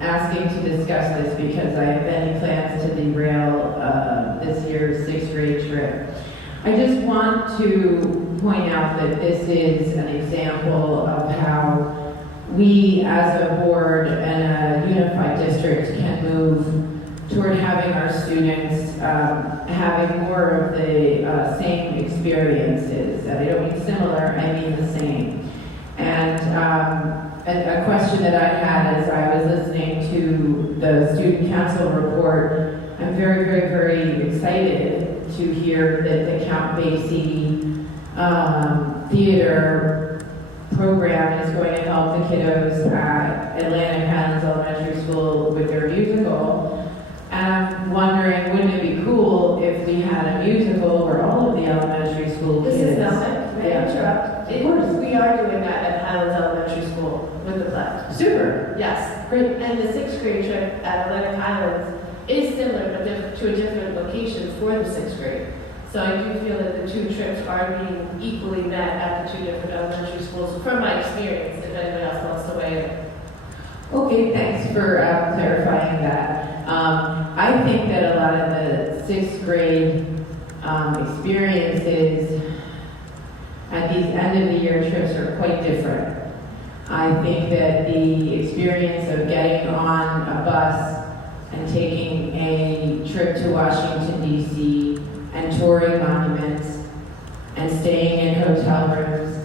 asking to discuss this because I have any plans to derail this year's 6th grade trip. I just want to point out that this is an example of how we as a board and a unified district can move toward having our students having more of the same experiences. And I don't mean similar, I mean the same. And a question that I had as I was listening to the student council report, I'm very, very, very excited to hear that the Count Basie theater program is going to help the kiddos at Atlantic Highlands Elementary School with their musical. And I'm wondering, wouldn't it be cool if we had a musical where all of the elementary school kids... This is Nelson. May I interrupt? Of course. We are doing that at Highlands Elementary School with the play. Super. Yes. Great. And the 6th grade trip at Atlantic Highlands is similar, but to a different location for the 6th grade. So I do feel that the 2 trips are being equally met at the 2 different elementary schools, from my experience, if anyone else wants to weigh in. Okay, thanks for clarifying that. I think that a lot of the 6th grade experiences at these end of the year trips are quite different. I think that the experience of getting on a bus and taking a trip to Washington, D.C. and touring monuments and staying in hotel rooms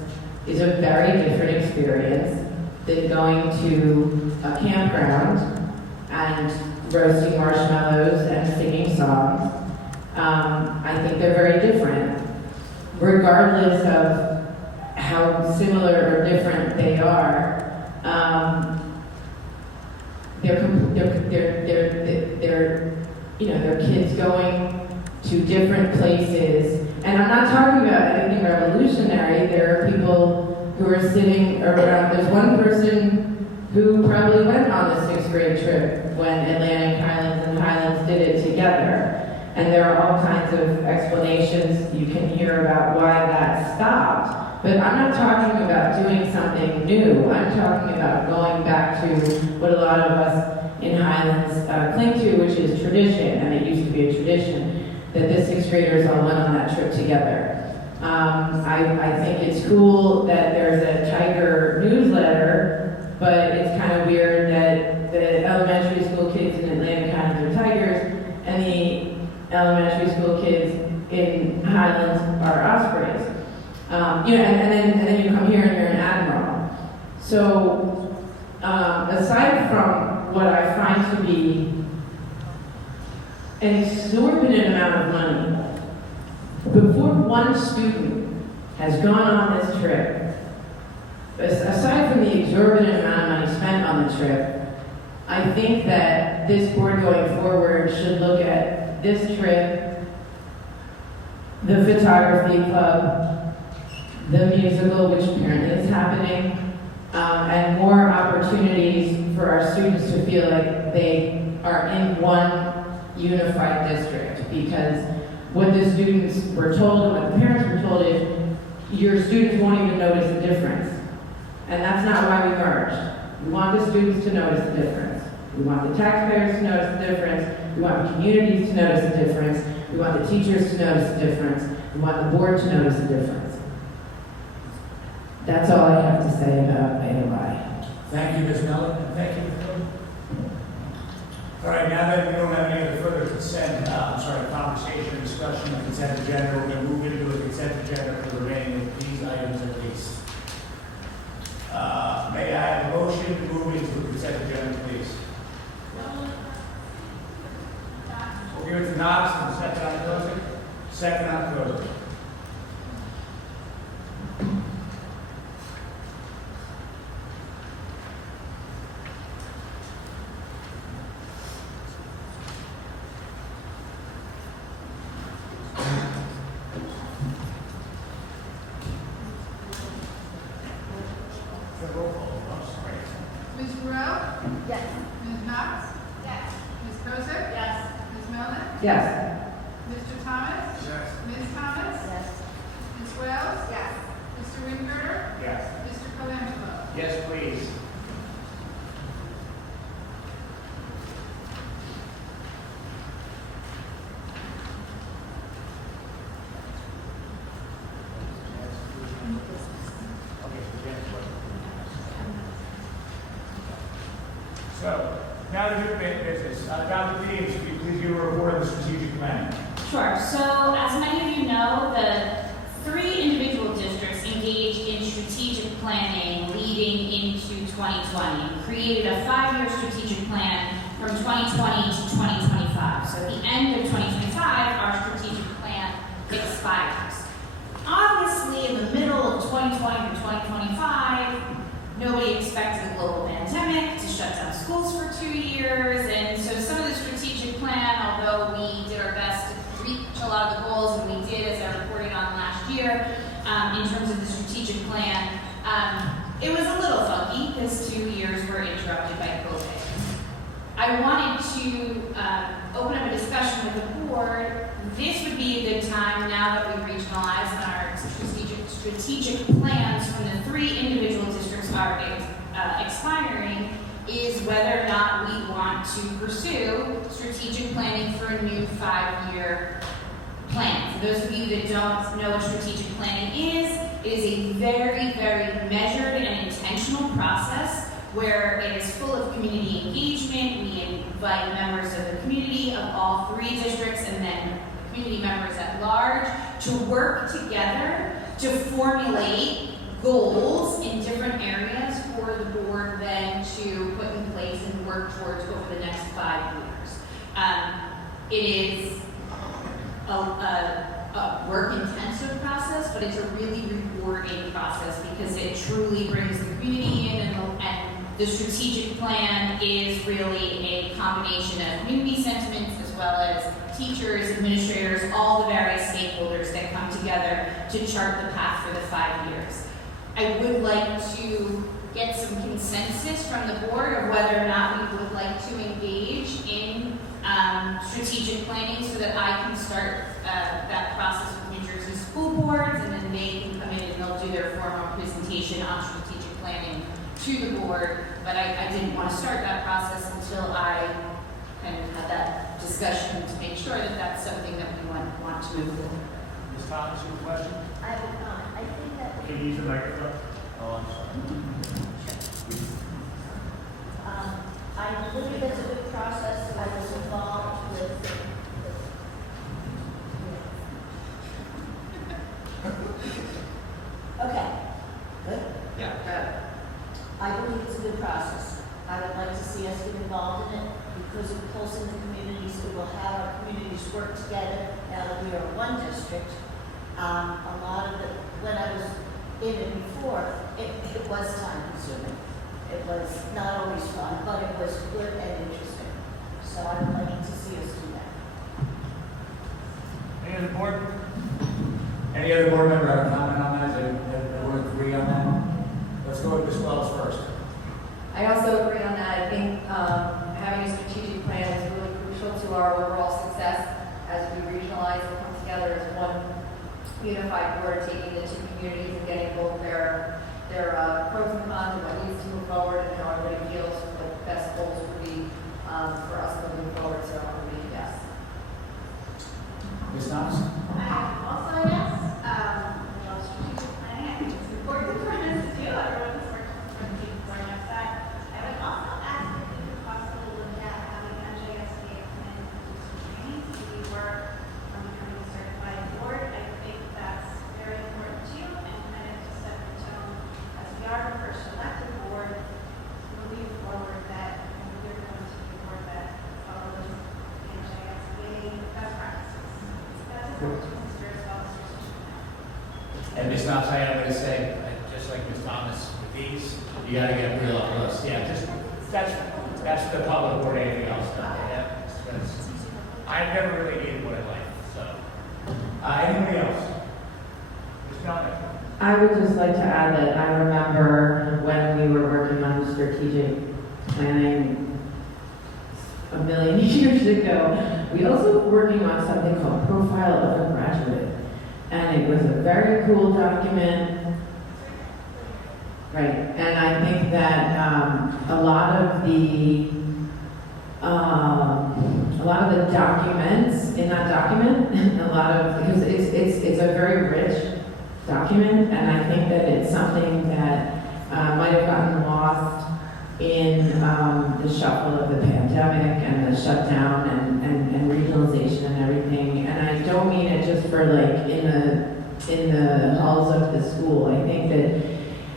is a very different experience than going to a campground and roasting marshmallows and singing songs. I think they're very different, regardless of how similar or different they are. They're kids going to different places, and I'm not talking about anything revolutionary. There are people who are sitting around. There's one person who probably went on the 6th grade trip when Atlantic Highlands and Highlands did it together. And there are all kinds of explanations you can hear about why that stopped. But I'm not talking about doing something new. I'm talking about going back to what a lot of us in Highlands cling to, which is tradition, and it used to be a tradition, that the 6th graders all went on that trip together. I think it's cool that there's a Tiger newsletter, but it's kind of weird that the elementary school kids in Atlantic Highlands are Tigers, and the elementary school kids in Highlands are Ospreys. And then you come here and you're an Admiral. So, aside from what I find to be an exorbitant amount of money, before one student has gone on this trip, aside from the exorbitant amount of money spent on the trip, I think that this board going forward should look at this trip, the photography club, the musical, which apparently is happening, and more opportunities for our students to feel like they are in one unified district. Because what the students were told and what the parents were told is, your students won't even notice the difference. And that's not why we merged. We want the students to notice the difference. We want the taxpayers to notice the difference. We want the communities to notice the difference. We want the teachers to notice the difference. We want the board to notice the difference. That's all I have to say about AOI. Thank you, Ms. Mellon. Thank you. All right, now that we don't have any other further conversation or discussion on the consent agenda, we're going to move into a consent agenda for the remaining of these items at least. May I have a motion to move into the consent agenda, please? We'll give it to Knox and the second on closing. Second on closing. Yes. Mr. Thomas? Yes. Ms. Thomas? Yes. Ms. Wells? Yes. Mr. Wingberger? Yes. Mr. Colangelo? Yes, please. So, now to new business. Dr. Deeds, could you please give a report of the strategic plan? Sure. So, as many of you know, the 3 individual districts engaged in strategic planning leading into 2020, created a 5-year strategic plan from 2020 to 2025. So, at the end of 2025, our strategic plan expires. Obviously, in the middle of 2020 to 2025, nobody expected a global pandemic to shut down schools for 2 years, and so some of the strategic plan, although we did our best to reach a lot of the goals, and we did, as I reported on last year, in terms of the strategic plan, it was a little funky because 2 years were interrupted by COVID. I wanted to open up a discussion with the board. This would be a good time, now that we regionalize on our strategic plans from the 3 individual districts are expiring, is whether or not we want to pursue strategic planning for a new 5-year plan. For those of you that don't know what strategic planning is, it is a very, very measured and intentional process where it is full of community engagement. We invite members of the community of all 3 districts and then community members at large to work together to formulate goals in different areas for the board then to put in place and work towards over the next 5 years. It is a work-intensive process, but it's a really rewarding process because it truly brings the community in, and the strategic plan is really a combination of community sentiments as well as teachers, administrators, all the various stakeholders that come together to chart the path for the 5 years. I would like to get some consensus from the board of whether or not we would like to engage in strategic planning so that I can start that process with New Jersey school boards, and then they can come in and they'll do their formal presentation on strategic planning to the board. But I didn't want to start that process until I kind of had that discussion to make sure that that's something that we want to move forward. Ms. Thomas, you have a question? I have a comment. I think that Can you use the microphone? Oh, I'm sorry. I believe it's a good process. I was involved with Okay. Good? Yeah. I believe it's a good process. I would like to see us get involved in it because it pulls in the communities. It will have our communities work together now that we are one district. A lot of when I was in it before, it was time consuming. It was not always fun, but it was good and interesting. So I would like to see us do that. Any other board? Any other board member have a comment on that? Does everyone agree on that? Let's go with Ms. Wells first. I also agree on that. I think having a strategic plan is really crucial to our overall success as we regionalize and come together as one unified board, taking the 2 communities and getting both their pros and cons and what needs to move forward and how everybody feels what the best goals would be for us moving forward. So I'm going to be yes. Ms. Thomas? Also, yes. Strategic planning, I think it's important for us to do. Everyone has worked for the people for that. I would also ask if we could possibly look at having NJSBA come in and do some training to be work from becoming a certified board. I think that's very important too, and kind of to set the tone as we are the first elected board moving forward that we're going to be a board that follows the NJSBA best practices. That's important to consider as well as strategic planning. And Ms. Thomas, I am going to say, just like Ms. Thomas, with these, you got to get real up close. Yeah, just that's the public board. Anything else? I've never really needed one in life. So, anybody else? Ms. Conley? I would just like to add that I remember when we were working on strategic planning a million years ago. We also were working on something called Profile of a Graduate. And it was a very cool document. Right, and I think that a lot of the documents in that document, because it's a very rich document, and I think that it's something that might have gotten lost in the shuffle of the pandemic and the shutdown and regionalization and everything. And I don't mean it just for like in the halls of the school. I think that,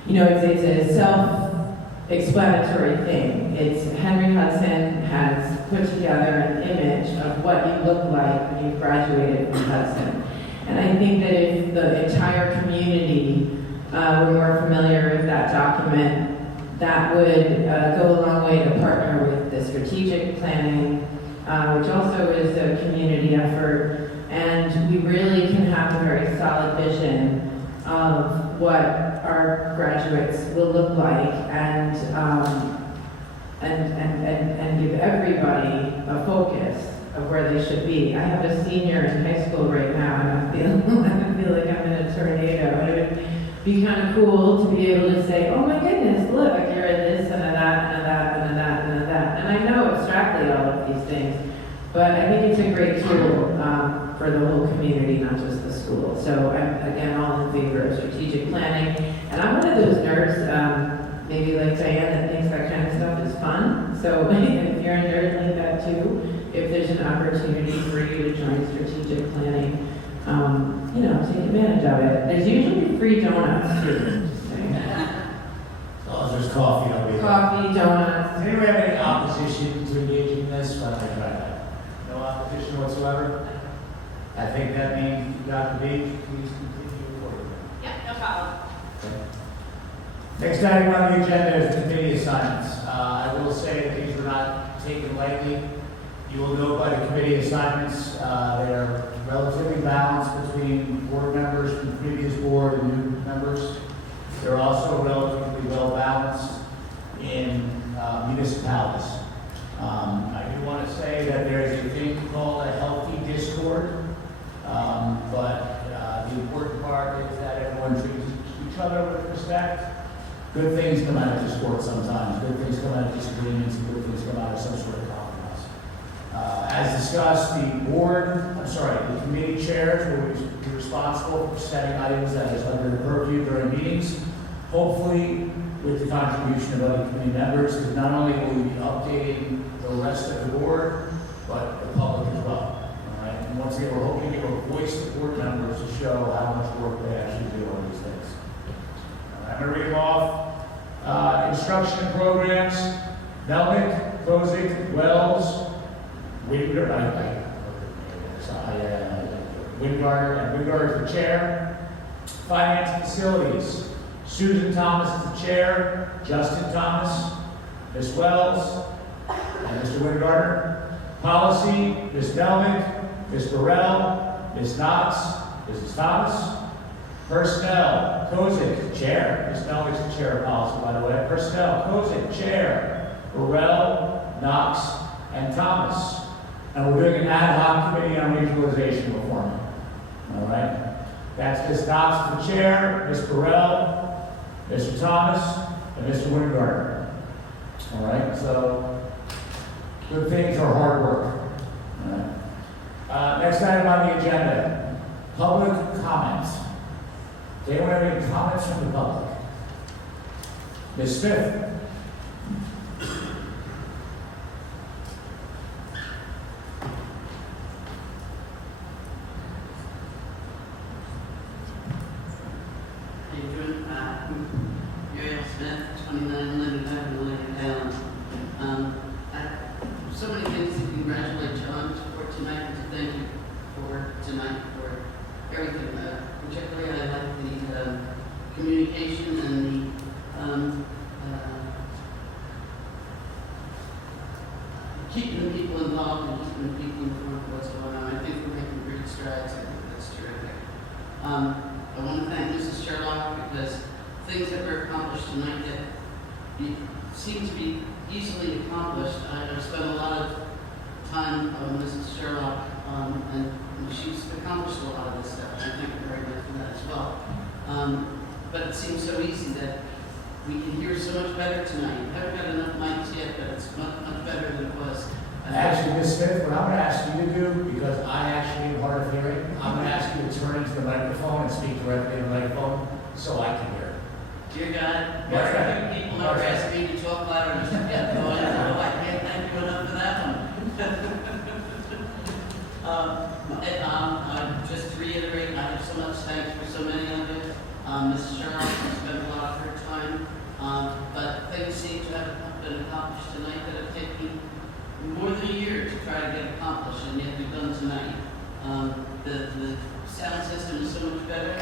you know, it's a self-explanatory thing. It's Henry Hudson has put together an image of what you look like when you graduated from Hudson. And I think that if the entire community were more familiar with that document, that would go a long way to partner with the strategic planning, which also is a community effort. And we really can have a very solid vision of what our graduates will look like, and give everybody a focus of where they should be. I have a senior in high school right now, and I feel like I'm in a tornado. It would be kind of cool to be able to say, oh my goodness, look, you're in this and a that and a that and a that and a that. And I know abstractly all of these things, but I think it's a great tool for the whole community, not just the school. So I'm, again, all in favor of strategic planning. And I'm one of those nerds, maybe like Diane, that thinks that kind of stuff is fun. So if you're a nerd like that too, if there's an opportunity for you to join strategic planning, you know, take advantage of it. There's usually free donuts too. Just saying. Oh, there's coffee, I'll be there. Coffee, donuts. Does anyone have any opposition to engaging in this? Why don't I try that? No opposition whatsoever? I think that means, Dr. B, please continue recording. Yep, no problem. Next item on the agenda is committee assignments. I will say that these were not taken lightly. You will know by the committee assignments, they're relatively balanced between board members from the previous board and new members. They're also relatively well balanced in municipalities. I do want to say that there is a thing called a healthy discord, but the important part is that everyone treats each other with respect. Good things come out of discord sometimes. Good things come out of disagreements, and good things come out of some sort of compromise. As discussed, the committee chairs will be responsible for setting items that is under the purview during meetings, hopefully with the contribution of other committee members, because not only will we be updating the rest of the board, but the public as well. All right? And once again, we're hoping to give a voice to board members to show how much work they actually do on these things. All right, I'm going to read them off. Instruction and programs, Melnick, Kozik, Wells, Wingard, and Wingard is the chair. Finance and facilities, Susan Thomas is the chair, Justin Thomas, Ms. Wells, and Mr. Wingard. Policy, Ms. Melnick, Ms. Burrell, Ms. Knox, Mrs. Thomas. Personnel, Kozik, chair. Ms. Melnick's the chair of policy, by the way. Personnel, Kozik, chair. Burrell, Knox, and Thomas. And we're doing an ad hoc committee on regionalization reform. All right? That's Ms. Knox, the chair, Ms. Burrell, Mr. Thomas, and Mr. Wingard. All right? So, good things are hard work. All right? Next item on the agenda, public comments. Does anyone have any comments from the public? Ms. Smith? Ariel Smith, 29 Lincoln Avenue, Lincoln Town. So many things to congratulate John for tonight and to thank you for tonight for everything. Particularly, I like the communication and the keeping the people involved and keeping the people informed of what's going on. I think we're making great strides. I think that's terrific. I want to thank Mrs. Sherlock because things that were accomplished tonight that seem to be easily accomplished. I've spent a lot of time of Mrs. Sherlock, and she's accomplished a lot of this stuff, and I thank her very much for that as well. But it seems so easy that we can hear so much better tonight. We haven't got enough mics yet, but it's much, much better than it was. Actually, Ms. Smith, what I'm going to ask you to do, because I actually am hard of hearing, I'm going to ask you to turn into the microphone and speak directly in the microphone so I can hear it. Dear God, That's right. people never ask me to talk louder just to get going. I can't thank you enough for that one. Just to reiterate, I have so much thanks for so many of you. Mrs. Sherlock has spent a lot of her time, but things seem to have been accomplished tonight that have taken more than a year to try to get accomplished, and yet we've done tonight. The sound system is so much better.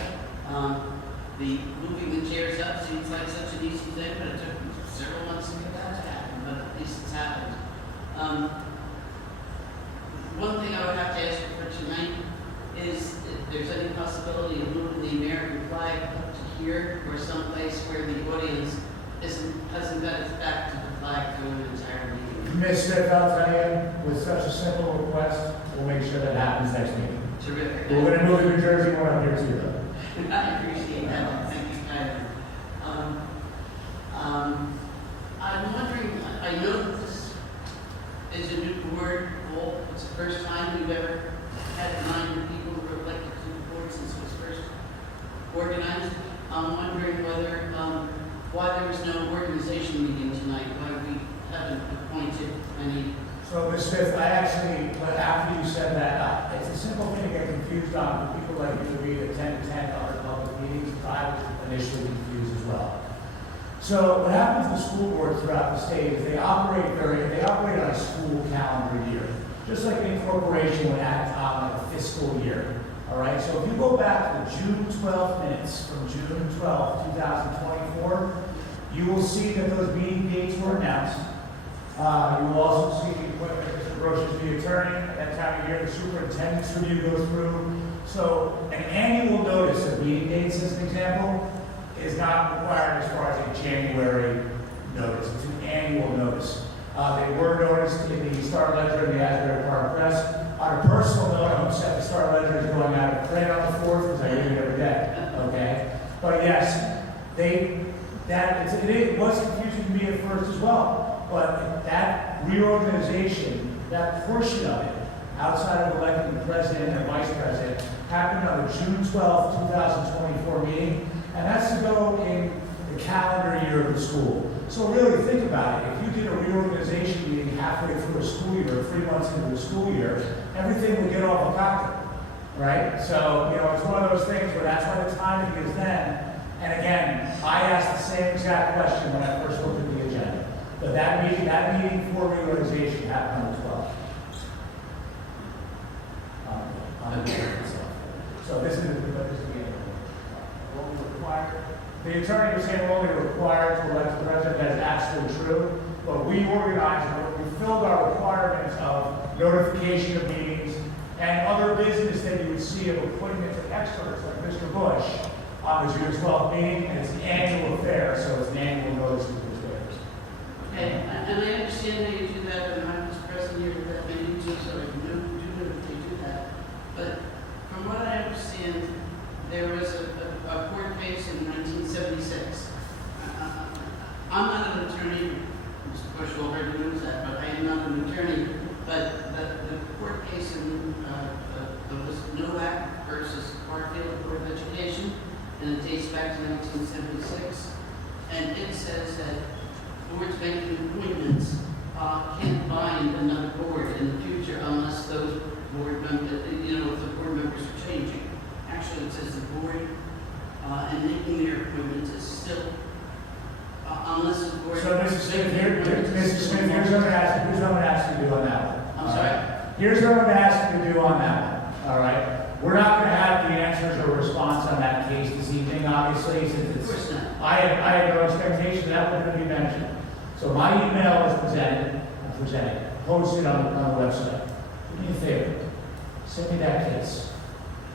The moving the chairs up seems like such an easy thing, but it took several months to get that to happen, but at least it's happened. One thing I would have to ask you for tonight is if there's any possibility of moving the American flag up to here or someplace where the audience hasn't got its back to the flag through an entire meeting. Ms. Smith, I'll tell you, with such a simple request, we'll make sure that happens next meeting. Terrific. We're going to move the New Jersey one up here too, though. I appreciate that. Thank you, Kyler. I'm wondering, I know that this is a new board. It's the first time we've ever had 9 people who were elected to the board since it was first organized. I'm wondering why there was no organization meeting tonight, why we haven't appointed any. So, Ms. Smith, I actually, but after you said that, it's a simple thing to get confused on. People like you to read at 10 to 10 other public meetings. I was initially confused as well. So what happens to school boards throughout the state is they operate on a school calendar year, just like an incorporation would act on like a fiscal year. All right. So if you go back to the June 12 minutes from June 12, 2024, you will see that those meeting dates were announced. You will also see the appointment of Mr. Gross as the attorney. At that time of year, the superintendent's review goes through. So an annual notice of meeting dates, as an example, is not required as far as a January notice. It's an annual notice. They were noticed in the Star Ledger and the Asbury Park Press. On a personal note, I'm upset the Star Ledger is going out of print on the 4th because I read it every day. Okay? But yes, it was confusing to me at first as well. But that reorganization, that portion of it, outside of electing the president and vice president, happened on the June 12, 2024 meeting. And that's to go in the calendar year of the school. So really think about it. If you did a reorganization meeting halfway through a school year, 3 months into the school year, everything would get off a calendar, right? So, it's one of those things where that's why the timing is then. And again, I asked the same exact question when I first looked at the agenda. But that meeting for reorganization happened on the 12th. On the year itself. So this is the end. What we require, the attorney was saying we're only required to elect the president. That is absolutely true. But we organized, we filled our requirements of notification of meetings and other business that you would see of appointments of experts like Mr. Bush on the June 12th meeting, and it's an annual affair, so it's an annual notice of the affairs. Okay, and I understand that you do that, and I was present here at that meeting too, so I do know that they do that. But from what I understand, there was a court case in 1976. I'm not an attorney, Mr. Bush already knows that, but I am not an attorney. But the court case in was Novak versus Barfield Board of Education, and it dates back to 1976. And it says that boards making appointments can't bind another board in the future unless those board members, if the board members are changing. Actually, it says the board and making their appointments is still, unless the board. So, Mr. Smith, here's what I'm going to ask you to do on that one. I'm sorry? Here's what I'm going to ask you to do on that one. All right? We're not going to have the answers or response on that case this evening, obviously, since it's. Of course not. I had no expectation that was going to be mentioned. So my email is posted on the website. Do me a favor. Send me that case.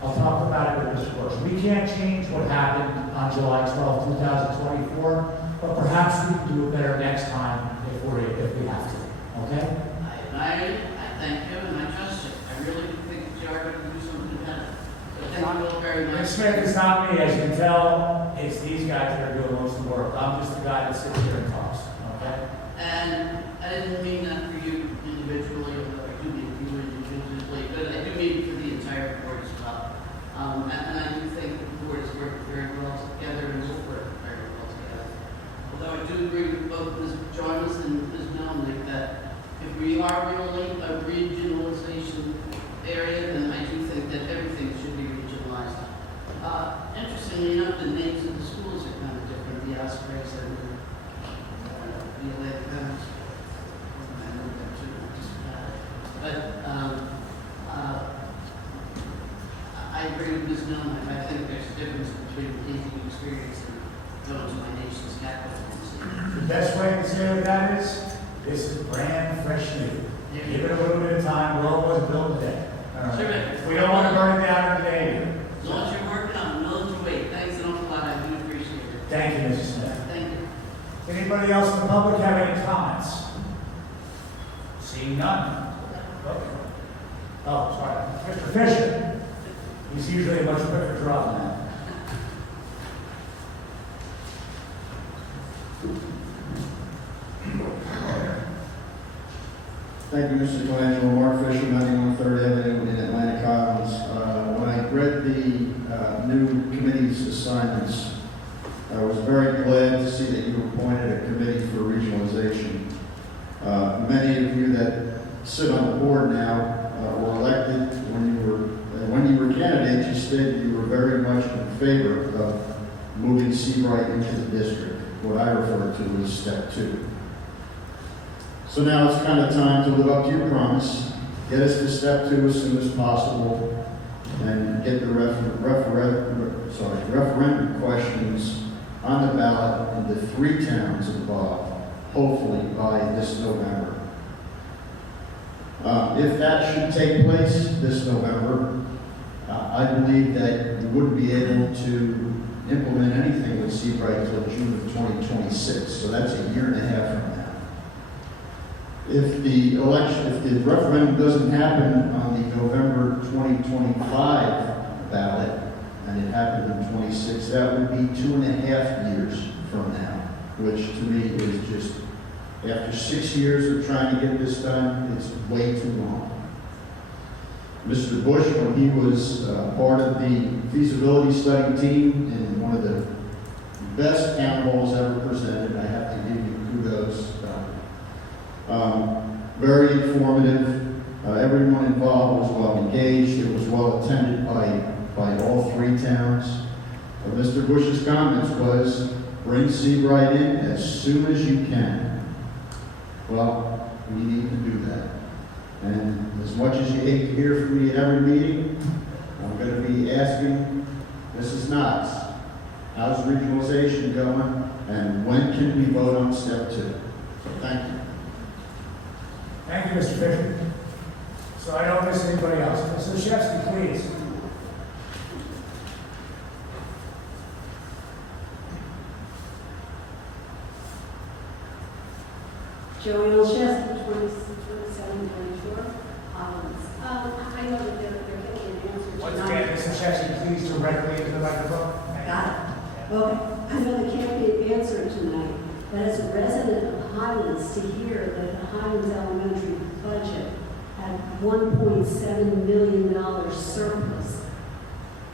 I'll talk about it with Mr. Bush. We can't change what happened on July 12, 2024, but perhaps we can do it better next time if we have to. Okay? I thank you, and I trust you. I really think you are going to do something better. But thank you all very much. Ms. Smith, it's not me, as you can tell, it's these guys that are doing most of the work. I'm just the guy that sits here and talks, okay? And I didn't mean that for you individually, although I do mean for you individually, but I do mean for the entire board as well. And I do think the board has worked very well together and will work very well together. Although I do agree with both Ms. Jarvis and Ms. Melnick that if we are really a regionalization area, then I do think that everything should be regionalized. Interestingly enough, the names of the schools are kind of different, the Ospreys and the Atlantic Counties. I know that too, just but I agree with Ms. Melnick. I think there's a difference between taking experience and going to my nation's capital. The best way to say that is, this is brand fresh new. Give it a little bit of time, Rome was built today. All right. Sure. We don't want to burn it down today either. As long as you're working on it, willing to wait. Thanks an awful lot. I do appreciate it. Thank you, Mrs. Smith. Thank you. Anybody else in the public have any comments? Seeing none. Okay. Oh, sorry. Mr. Fisher. He's usually a much quicker draw than that. Thank you, Mr. Colangelo. Mark Fisher, 91 3rd Avenue in Atlantic Islands. When I read the new committee's assignments, I was very glad to see that you appointed a committee for regionalization. Many of you that sit on the board now were elected when you were candidates. You stated you were very much in favor of moving Seabright into the district, what I refer to as step 2. So now it's kind of time to live up to your promise, get us to step 2 as soon as possible, and get the referendum questions on the ballot in the 3 towns involved, hopefully by this November. If that should take place this November, I believe that you wouldn't be able to implement anything with Seabright until June of 2026, so that's a year and a half from now. If the referendum doesn't happen on the November 2025 ballot, and it happened in 26, that would be 2.5 years from now, which to me is just, after 6 years of trying to get this done, it's way too long. Mr. Bush, when he was part of the feasibility study team and one of the best town halls ever presented, I have to give you kudos. Very informative. Everyone involved was well engaged. It was well attended by all 3 towns. Mr. Bush's comments was, bring Seabright in as soon as you can. Well, we need to do that. And as much as you hate to hear from me at every meeting, I'm going to be asking Mrs. Knox, how's regionalization going? And when can we vote on step 2? So thank you. Thank you, Mr. Fisher. So I don't miss anybody else. Mr. Shevsky, please. Joey Olszewski, 2724 Collins. I know that they're getting an answer Once tonight. again, Mr. Shevsky, please directly into the microphone. Got it. Okay, I know there can't be an answer tonight, but as a resident of Highlands, to hear that the Highlands Elementary budget had $1.7 million surplus,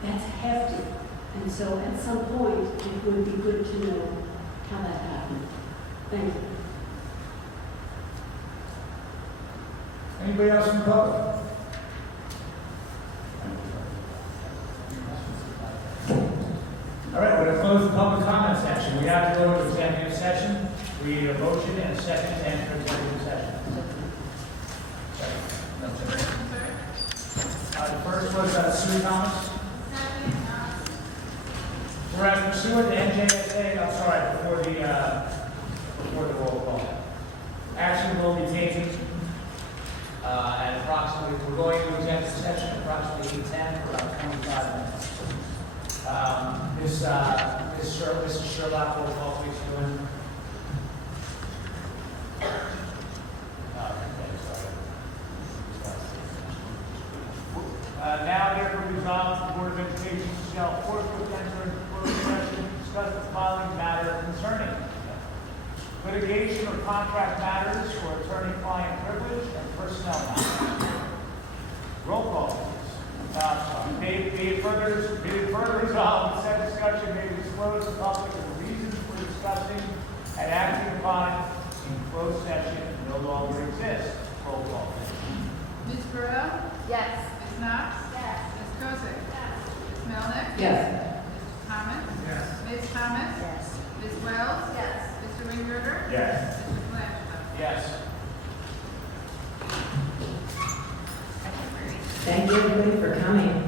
that's hefty. And so at some point, it would be good to know how that happened. Thank you. Anybody else in the public? All right, we're going to close the public comment section. We have to go to executive session. We need a motion and a second to enter executive session. The first was Sue Thomas. Whereas pursuant to NJSA, I'm sorry, before the roll call. Action will be taken at approximately, we're going to executive session at approximately 8:10 for about 25 minutes. Mrs. Sherlock, roll call, please, go in. Okay, sorry. resolved, the Board of Education shall forthwith enter into closed session to discuss the following matter concerning litigation or contract matters or attorney-client privilege and personnel matters. Roll call, please. Be it further resolved, that said discussion may be disclosed to the public and the reasons for discussing and acting upon in closed session no longer exist. Roll call. Ms. Burrow? Yes. Ms. Knox? Yes. Ms. Kozick? Yes. Ms. Melnick? Yes. Mr. Thomas? Yes. Ms. Thomas? Yes. Ms. Wells? Yes. Mr. Ringberger? Yes. Mr. Blanchard? Yes. Thank you everybody for coming.